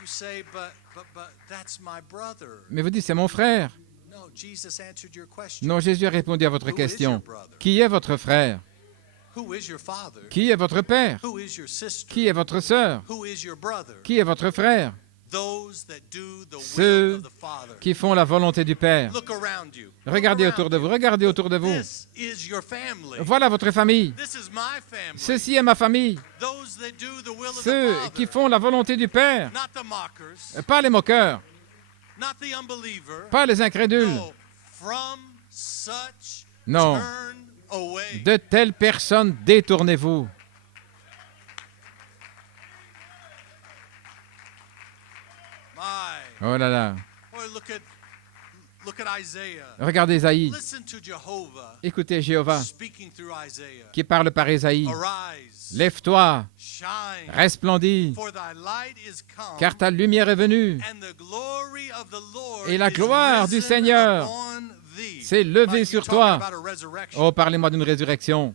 You say, but that's my brother. Mais vous dites, c'est mon frère. No, Jesus answered your question. Non, Jésus a répondu à votre Who is question. your brother? Qui est votre frère? Who is your father? Qui est votre père? Who is your sister? Qui est votre sœur? Who is your brother? Qui est votre frère? Those that do the Ceux will of the Father. qui font la volonté du Père. Look around you. Regardez Look autour de around vous, you. regardez autour de vous. This is your family. Voilà votre famille. This is my family. Ceci est ma famille. Those that do the will of the Ceux Father. qui font la volonté du Père. Not the mockers, Pas les moqueurs, not the unbeliever. pas les incrédules. No, from such Non. turn away. De telles personnes, détournez-vous. My. Oh là là. Boy, look at Isaiah. Regardez Isaïe. Listen to Jehovah Écoutez Jéhovah speaking through Isaiah. qui parle par Isaïe. Arise, Lève-toi, shine, resplendis, for thy light is come, car ta lumière est venue. and the glory of the Lord Et la is gloire du risen Seigneur upon thee. s'est levée Like sur you're toi. talking about a resurrection. Oh, parlez-moi d'une résurrection.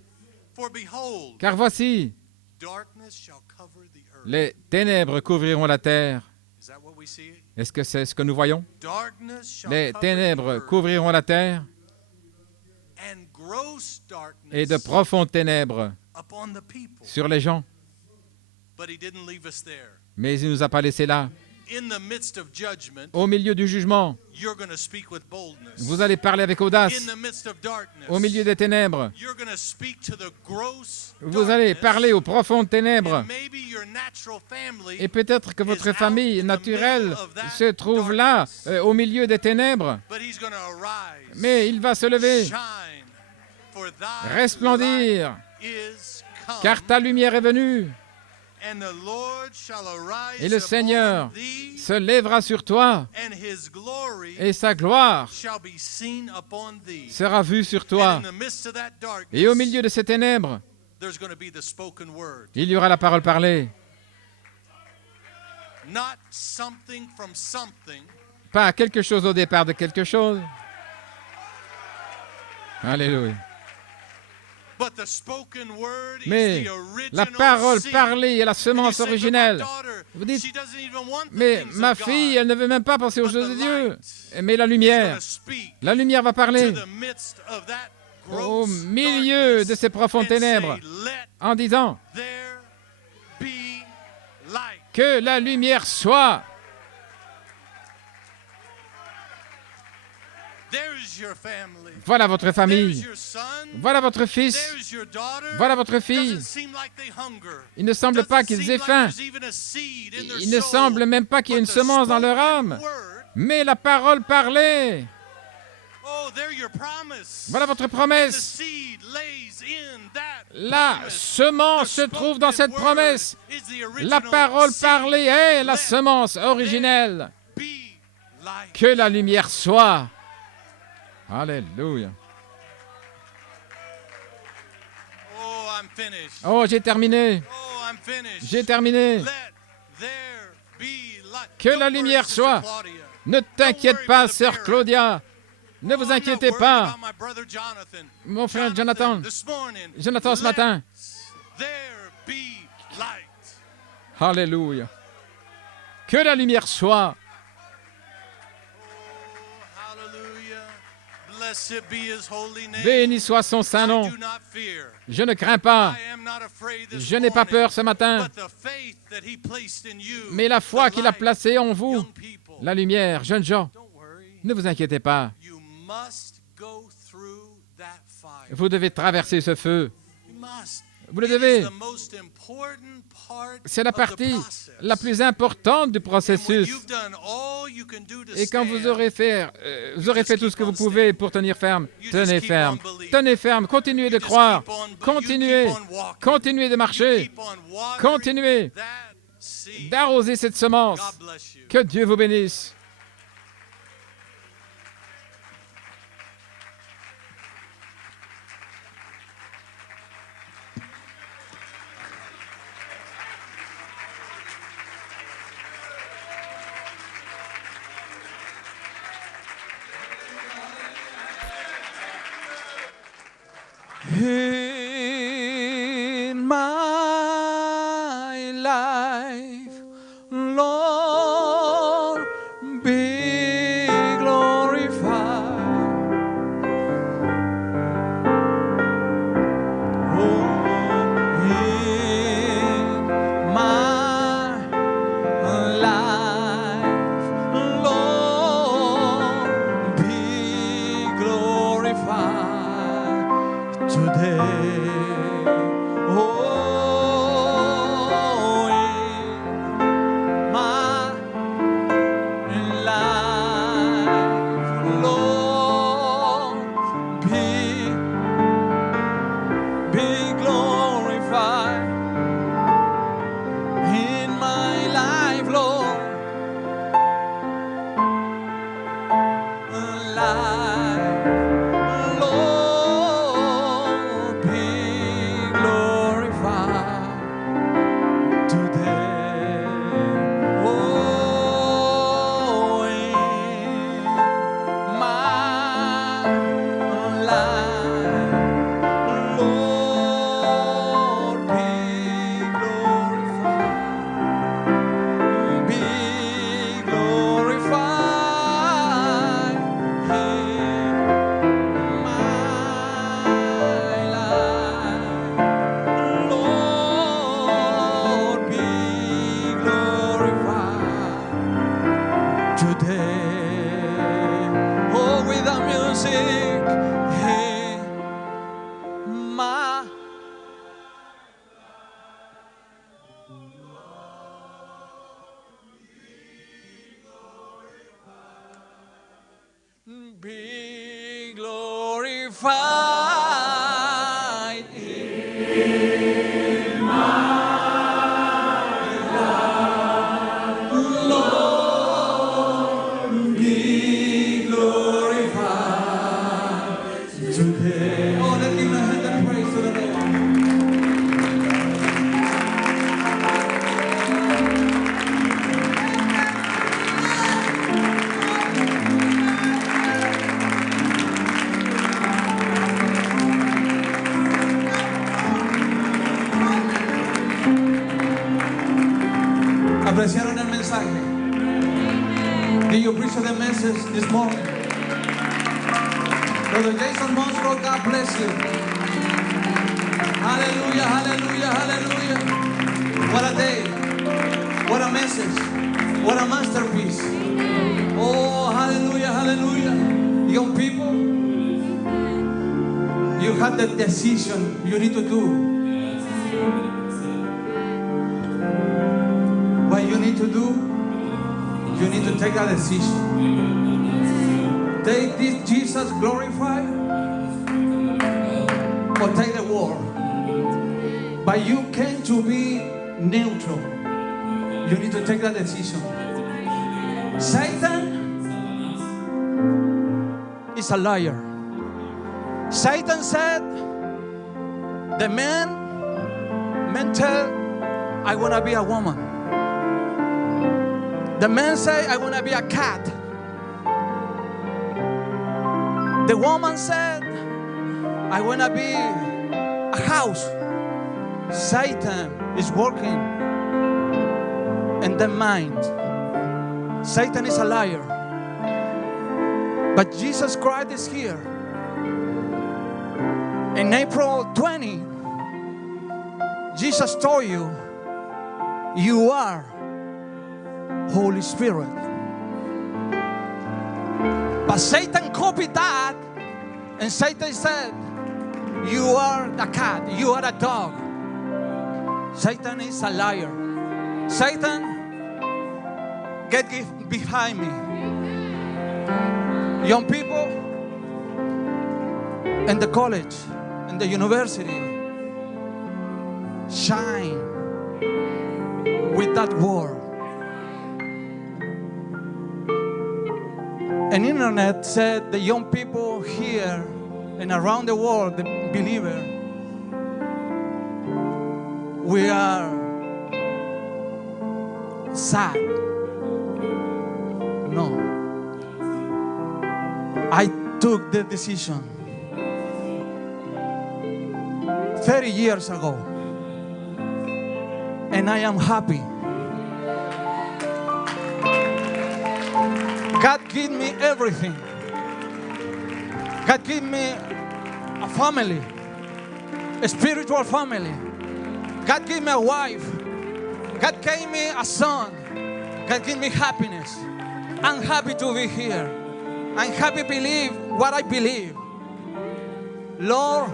For behold, Car voici, darkness shall cover the earth. les ténèbres couvriront la terre. Is that what we see? Est-ce que c'est ce que nous voyons? Darkness shall Les cover the ténèbres earth, couvriront la terre and gross darkness et de profondes ténèbres upon the people. sur les gens. But he didn't leave us there. Mais il ne nous a pas laissés là. In the midst of judgment, Au milieu du jugement, you're going to speak with boldness. vous allez parler avec audace. In the midst of darkness, Au milieu des ténèbres, you're going to speak to the gross vous allez darkness, parler aux profondes ténèbres. and maybe your natural family Et peut-être que votre is out famille in the naturelle middle of that se trouve là, darkness. au milieu des ténèbres. But he's going to arise, Mais il va se lever, shine, for thy resplendir, light is come, car ta lumière est venue. and the Lord shall arise Et le upon Seigneur thee, se lèvera sur toi, and his glory et sa gloire shall be seen upon thee. sera vue sur And toi. in the midst of that darkness, Et au milieu de ces ténèbres, there's going to be the spoken word. il y aura la parole parlée. Not something from something, Pas quelque chose au départ de quelque chose. Alléluia. but the spoken word Mais is the original la parole seed. parlée est la And you semence say, "But my originelle. daughter, Vous dites, she doesn't even want the mais things ma of God." fille, elle ne veut même pas penser aux But choses de the Dieu. light Mais la He's lumière, gonna speak la lumière va to parler the midst of that au gross milieu darkness de ces profondes and say, ténèbres "Let en disant there be light." que la lumière soit. There's your family. Voilà votre There's famille. your son. Voilà votre fils. There's your daughter. Voilà votre fille. Doesn't seem like they hunger. Il ne semble Doesn't pas qu'ils seem aient like faim. there's even a seed in their Il ne soul. semble même pas qu'il y ait une But the semence dans leur spoken âme. word, Mais la parole parlée, oh, there your promise. voilà votre And the promesse. seed lays in that La promise. semence se The trouve dans spoken cette promesse. word is the La original parole seed. parlée est la Let semence originelle. be light. Que la lumière soit. Alléluia. Oh, I'm finished. Oh, j'ai terminé. Oh, I'm finished. J'ai terminé. Let there be light. Que Don't la worry, lumière Sister soit. Claudia. Ne t'inquiète pas, sœur Claudia. Ne Oh, vous I'm not inquiétez worried pas. about my brother Jonathan. Mon frère Jonathan. This morning, Jonathan, ce matin. let there be light. Alléluia. Que la lumière soit. Oh, hallelujah. Blessed be his holy name. Béni soit son saint I nom. do not fear. Je ne crains pas. I am not afraid this Je n'ai pas morning. peur ce matin. But the faith that he placed in you, Mais la foi the qu'il a light, placée en vous, young people, la lumière, jeunes gens, don't worry. ne vous inquiétez pas. You must go through that fire. Vous devez traverser ce feu. You must. Vous le It is devez. the most important part C'est la of the partie process. la plus importante du And when processus. you've done all you can do to Et quand vous stand, aurez fait tout ce que vous pouvez pour tenir ferme, tenez ferme. Tenez ferme, continuez de you just croire. keep on- you Continuez. keep on walking. Continuez de You marcher. keep on watering Continuez that seed. d'arroser cette semence. God bless you. Que Dieu vous bénisse. in my life, Lord, be glorified. Oh, in my life, Lord, be glorified today. Oh, in my life, Lord, be glorified in my life, Lord. Life, Lord, be glorified today. Oh, in my life, Lord, be glorified. Be glorified in my life. Lord, be glorified today. Oh, with the music in my be glorified in Lord, be glorified today. Oh, let's give a hand and praise to the Lord. ¿Apreciaron el mensaje? Did you appreciate the message this morning? Brother Jason Monstro, God bless you. Hallelujah, hallelujah, hallelujah. What a day. What a message. What a masterpiece. Oh, hallelujah, hallelujah. Young people, you have the decision you need to do. What you need to do, you need to take a decision. Take this Jesus glorified or take the world. But you came to be neutral. You need to take that decision. Satan is a liar. Satan said, the men tell, I want to be a woman. The men say, I want to be a cat. The woman said, I want to be a house. Satan is working in the mind. Satan is a liar. But Jesus Christ is here. In April 20, Jesus told you, you are Holy Spirit. But Satan copied that, and Satan said, you are a cat, you are a dog. Satan is a liar. Satan, get behind me. Young people in the college, in the university, shine with that word. And internet said the young people here and around the world, the believer, we are sad. No. I took the decision 30 years ago. And I am happy. God gave me everything. God gave me a family, a spiritual family. God gave me a wife. God gave me a son. God gave me happiness. I'm happy to be here. I'm happy to believe what I believe. Lord,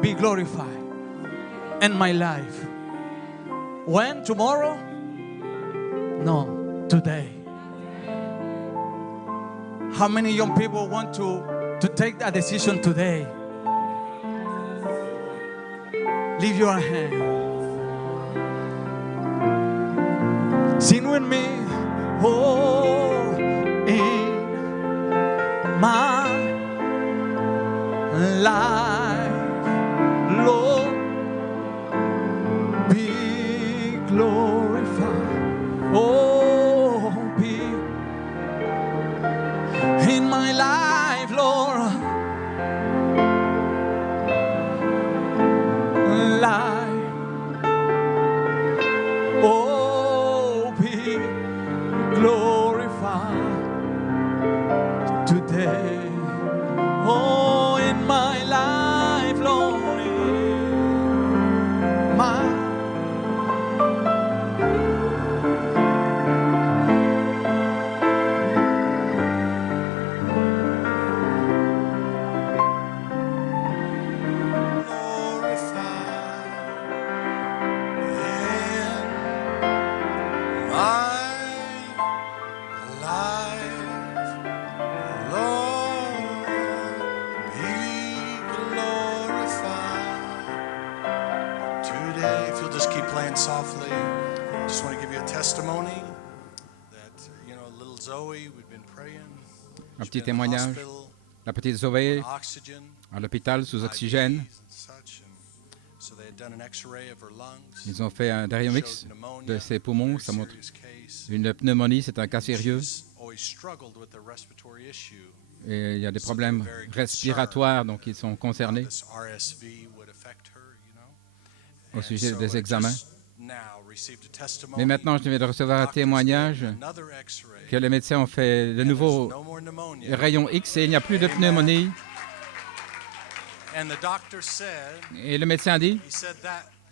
be glorified in my life. When? Tomorrow? No, today. How many young people want to take that decision today? Leave your hand. Sing with me. Oh, in my life, Lord, be glorified. Oh, be in my life, Lord. Life. Oh, be glorified today. Oh, in my life, Lord, in my softly. Just want to give you a testimony that, little Zoe, we've been praying. Un She's petit been in the témoignage. hospital La petite Zoé on oxygen, à l'hôpital sous oxygène. IVs and such, and so they had done an X-ray of her lungs. Ils ont fait un dérivomix Showed pneumonia, de ses poumons. very Ça montre serious case. une pneumonie, c'est un cas sérieux. She's always struggled with the respiratory issue. Et il y a des problèmes respiratoires, donc ils sont How concernés this RSV would affect her, au And sujet so des I examens. just now received a testimony. Mais maintenant, je viens de recevoir un Doctors gave témoignage another X-ray, que les médecins ont fait de and nouveaux there's no more pneumonia. rayons X et il n'y a plus de Amen. pneumonie. And the doctor said, Et le médecin a dit he said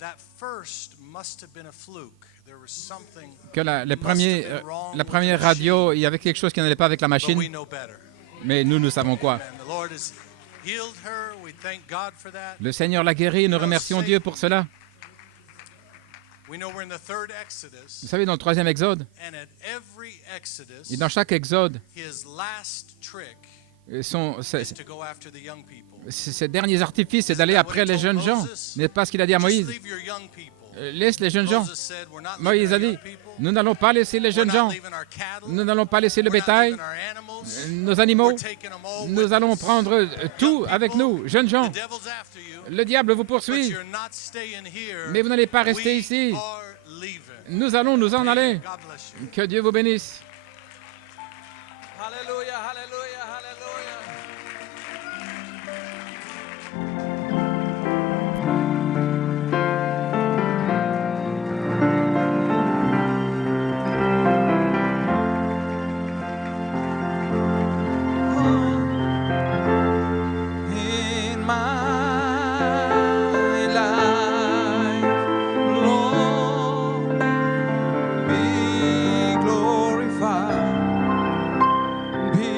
that first must have been a fluke. There was something, que la première radio, il y avait quelque chose qui n'allait pas avec la but we machine. know better. Mais nous savons quoi. And the Lord has healed her. We thank God for that. Le Seigneur l'a guéri et nous remercions Dieu pour cela. We know we're in the third Exodus, Vous savez, dans le 3e Exode, and at every Exodus, et dans chaque Exode, his last trick ses is to go after the young people. derniers artifices, c'est d'aller après les jeunes gens. N'est-ce pas ce qu'il a dit à Just Moïse? leave your young people. Laisse les jeunes gens. Moses said, "We're not leaving Moïse our a dit, young people. nous n'allons pas laisser les We're jeunes not gens. leaving our cattle. Nous n'allons pas laisser le We're not bétail, leaving our animals. nos animaux. We're taking them all Nous with allons us." prendre tout avec nous, jeunes gens. The devil's after you, Le diable vous but poursuit, you're not staying here. mais vous n'allez pas rester We ici. are leaving. Nous allons nous en aller. God bless you. Que Dieu vous bénisse. Hallelujah, hallelujah, hallelujah. In my life, Lord, be glorified, be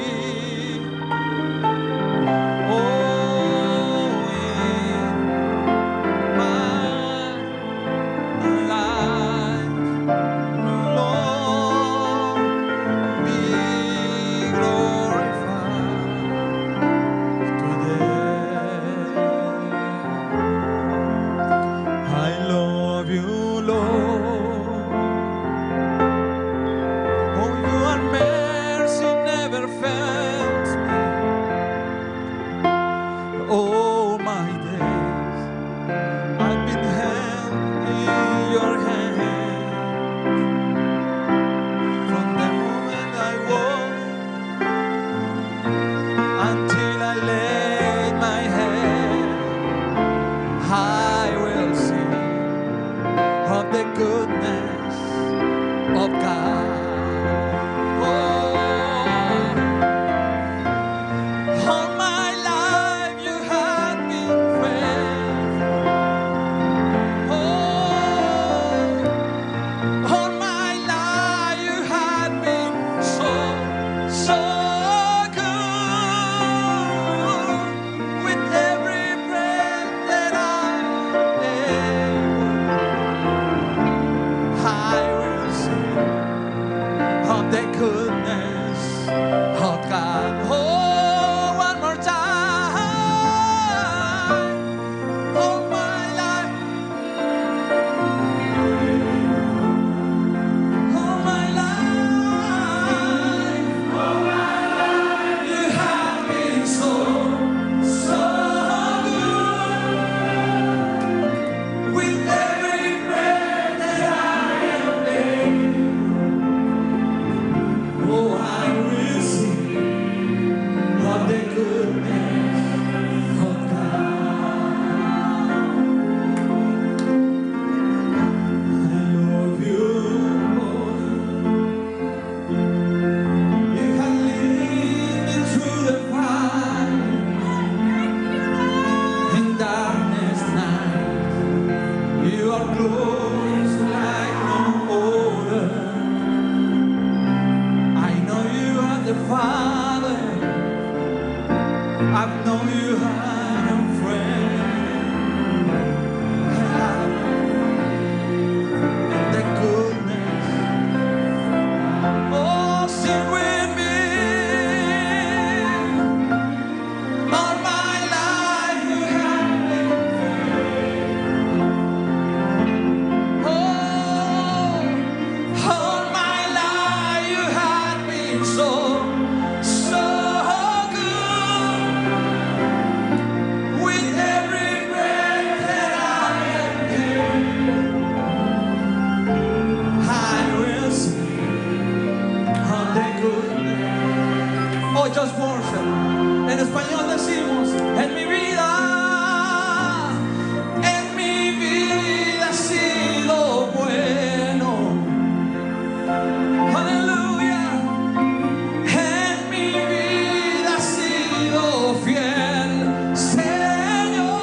I've known you had a friend. And the goodness. Oh, sing with me. All my life you have been faithful. Oh, all my life you have been so good. With every breath that I am here, I will sing of the goodness. Oh, just worship. En español decimos, en mi vida ha sido bueno. Aleluya. En mi vida ha sido fiel, Señor.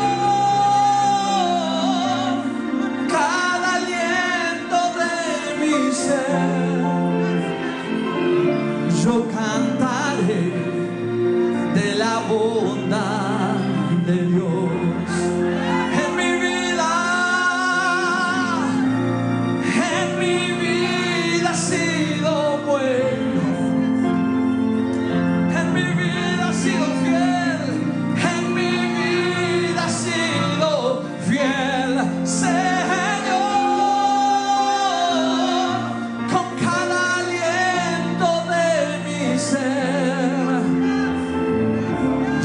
Cada aliento de mi ser, yo cantaré de la bondad de Dios. En mi vida ha sido bueno. En mi vida ha sido fiel. En mi vida ha sido fiel, Señor. Con cada aliento de mi ser,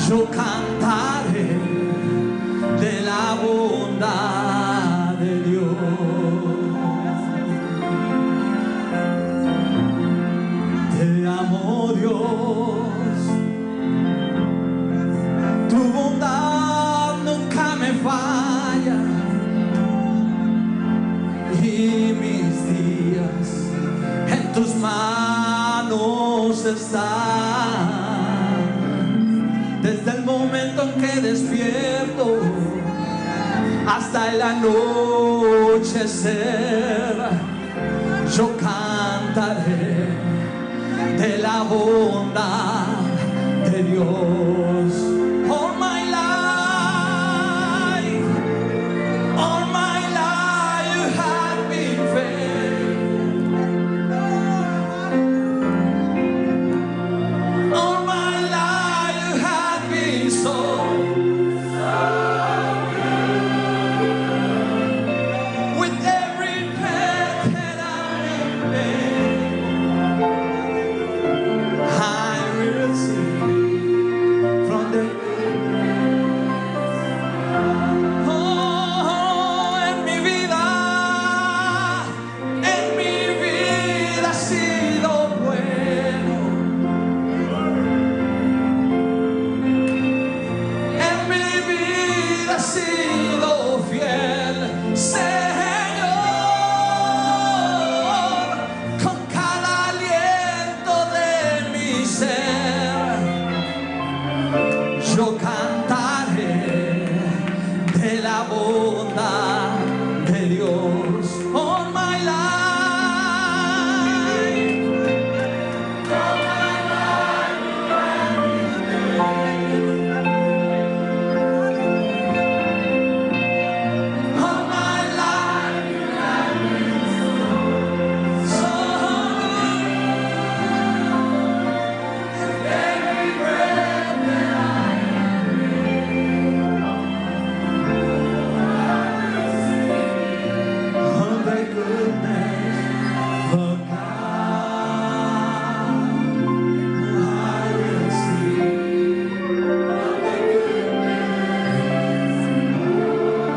yo cantaré de la bondad de Dios. Te amo, Dios. Tu bondad nunca me falla. Y mis días en tus manos están. Desde el momento en que despierto hasta el anochecer, yo cantaré de la bondad de Dios. All my life you have been faithful. All my life you have been so good. With every breath that I am, I will sing from the en mi vida ha sido bueno. En mi vida ha sido fiel, Señor. Con cada aliento de mi ser, yo cantaré de la bondad de Dios. All my life, all my life you have been faithful. All my life you have been so good. Every breath that I of the goodness of God, I will sing of the goodness.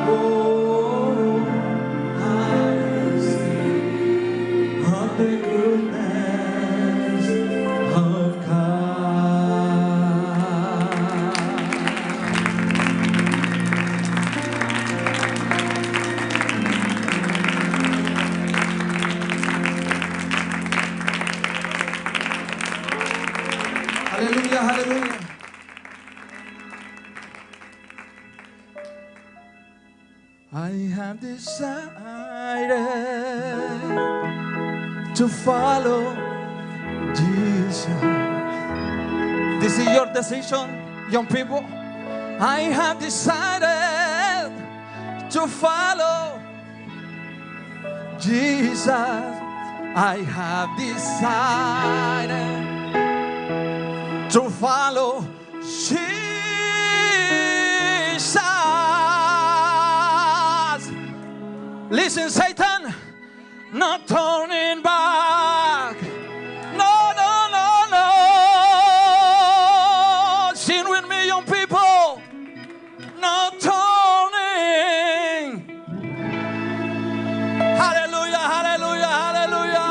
Oh, I will sing of the goodness of God. Aleluya, aleluya. I have decided to follow Jesus. This is your decision. Young people, I have decided to follow Jesus. I have decided to follow Jesus. Listen, Satan, not turning back. No, no, no, no. Sing with me, young people. Not turning. Hallelujah, hallelujah, hallelujah.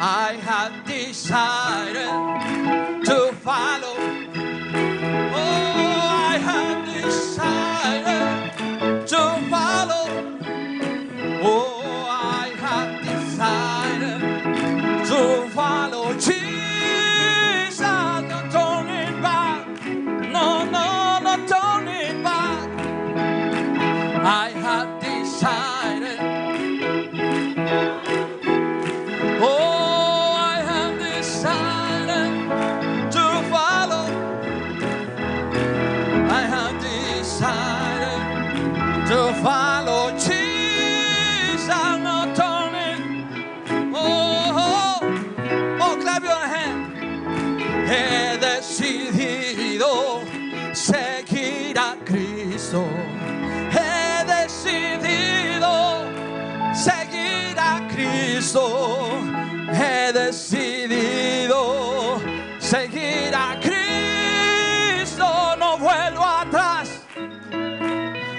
I have decided to follow. Oh, I have decided to follow. Oh, I have decided to follow Jesus. No turning back. No, no, no turning back. I have decided. Oh, I have decided to follow. I have decided to follow Jesus. No turning. Oh, oh, oh, clap your hand. He decidido seguir a Cristo. He decidido seguir a Cristo. He decidido seguir a Cristo. No vuelvo atrás.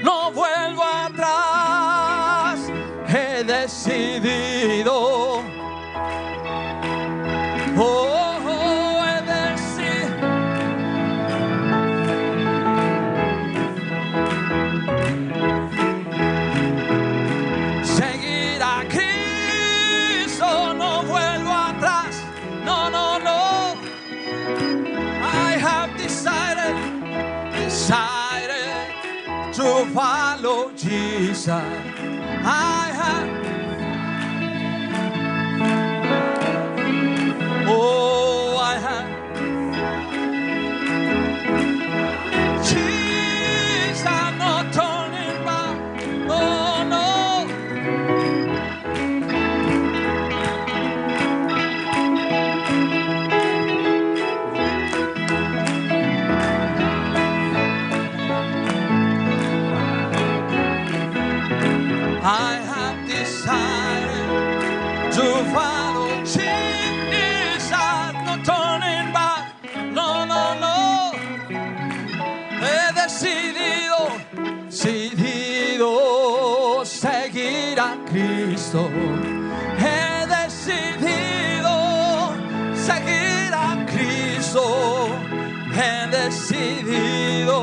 No vuelvo atrás. He decidido. Oh, oh, he decidido. Seguir a Cristo, no vuelvo atrás. No, no, no. I have decided to follow Jesus. I have. Oh, I have. Jesus, no turning back. Oh, no. I have decided to follow Jesus, no turning back, no, no, no. He decidido seguir a Cristo. He decidido seguir a Cristo. He decidido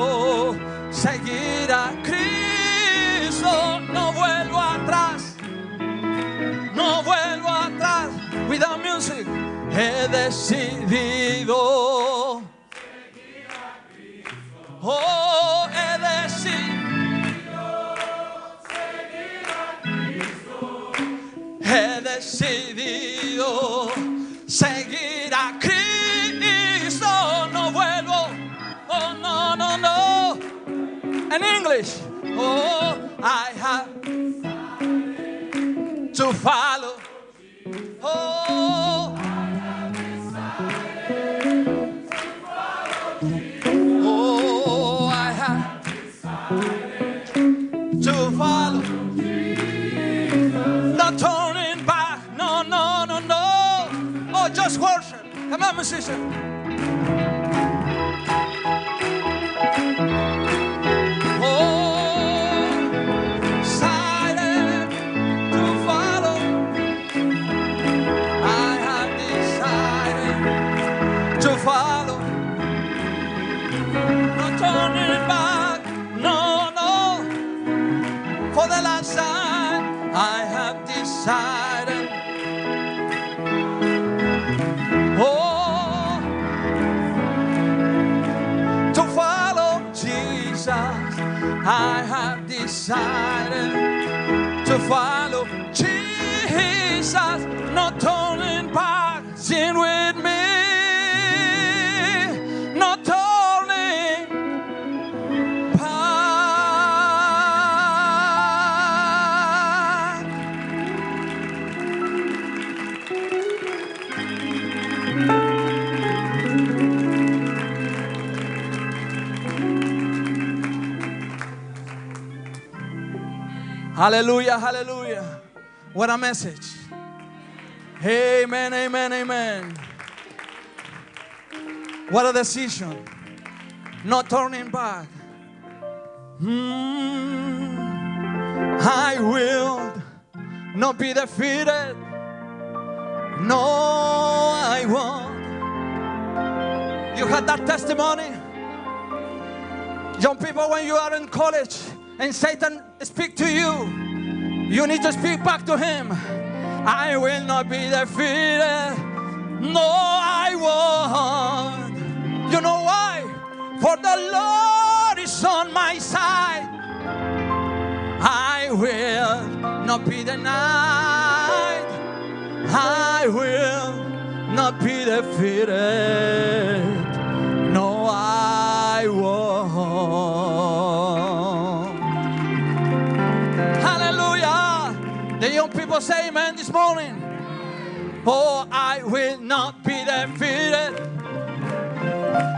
seguir a Cristo. No vuelvo atrás, no vuelvo atrás. Without music, he decidido. Oh, he decidido. He decidido seguir a Cristo. No vuelvo. Oh, no, no, no. In English. Oh, I have to follow. Oh, oh, I have to follow. No turning back. No, no, no, no. Oh, just worship. Come on, musician. Follow, no turning back, no, no. For the last time, I have decided. Oh, to follow Jesus. I have decided to follow Jesus, no turning back. Sing with me. Hallelujah, hallelujah. What a message. Amen, amen, amen. What a decision. No turning back. I will not be defeated. No, I won't. You had that testimony? Young people, when you are in college and Satan speak to you, you need to speak back to him. I will not be defeated. No, I won't. You know why? For the Lord is on my side. I will not be denied. I will not be defeated. No, I won't. Hallelujah. The young people say amen this morning. Oh, I will not be defeated.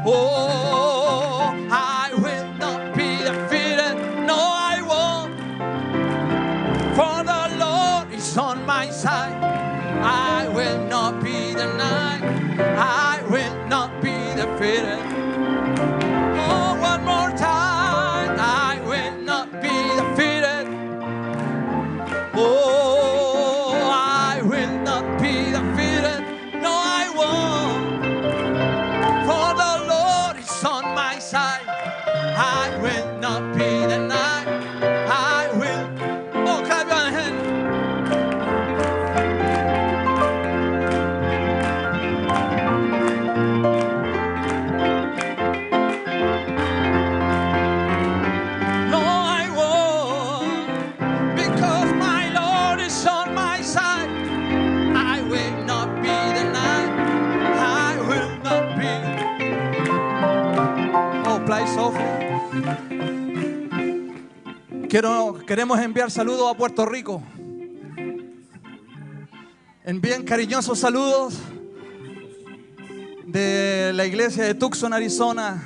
Oh, I will not be defeated. No, I won't. For the Lord is on my side. I will not be denied. I will not be defeated. Oh, one more time. I will not be defeated. Oh, I will not be defeated. No, I won't. For the Lord is on my side. I will not be denied. I will. Oh, clap your hands. No, I won't. Because my Lord is on my side. I will not be denied. I will not be. Oh, play Sophie. Queremos enviar saludos a Puerto Rico. Envíen cariñosos saludos de la iglesia de Tucson, Arizona.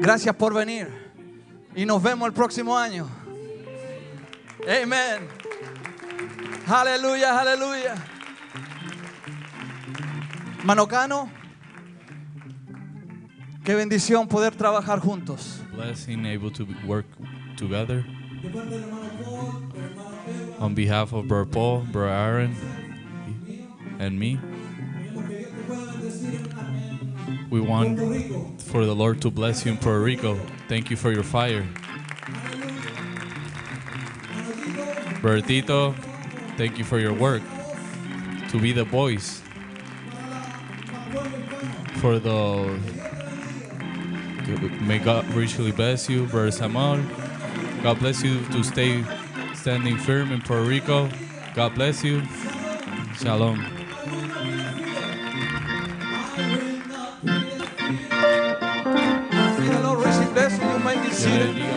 Gracias por venir. Y nos vemos el próximo año. Amén. Aleluya, aleluya. Manocano, qué bendición poder trabajar juntos. Blessing, able to work together. On behalf of Brother Paul, Brother Aaron, and me, we want for the Lord to bless you in Puerto Rico. Thank you for your fire. Brother Tito, thank you for your work to be the voice for the. May God richly bless you, Brother Samuel. God bless you to stay standing firm in Puerto Rico. God bless you. Shalom. May the Lord richly bless you. You may be Dios le seated. bendiga,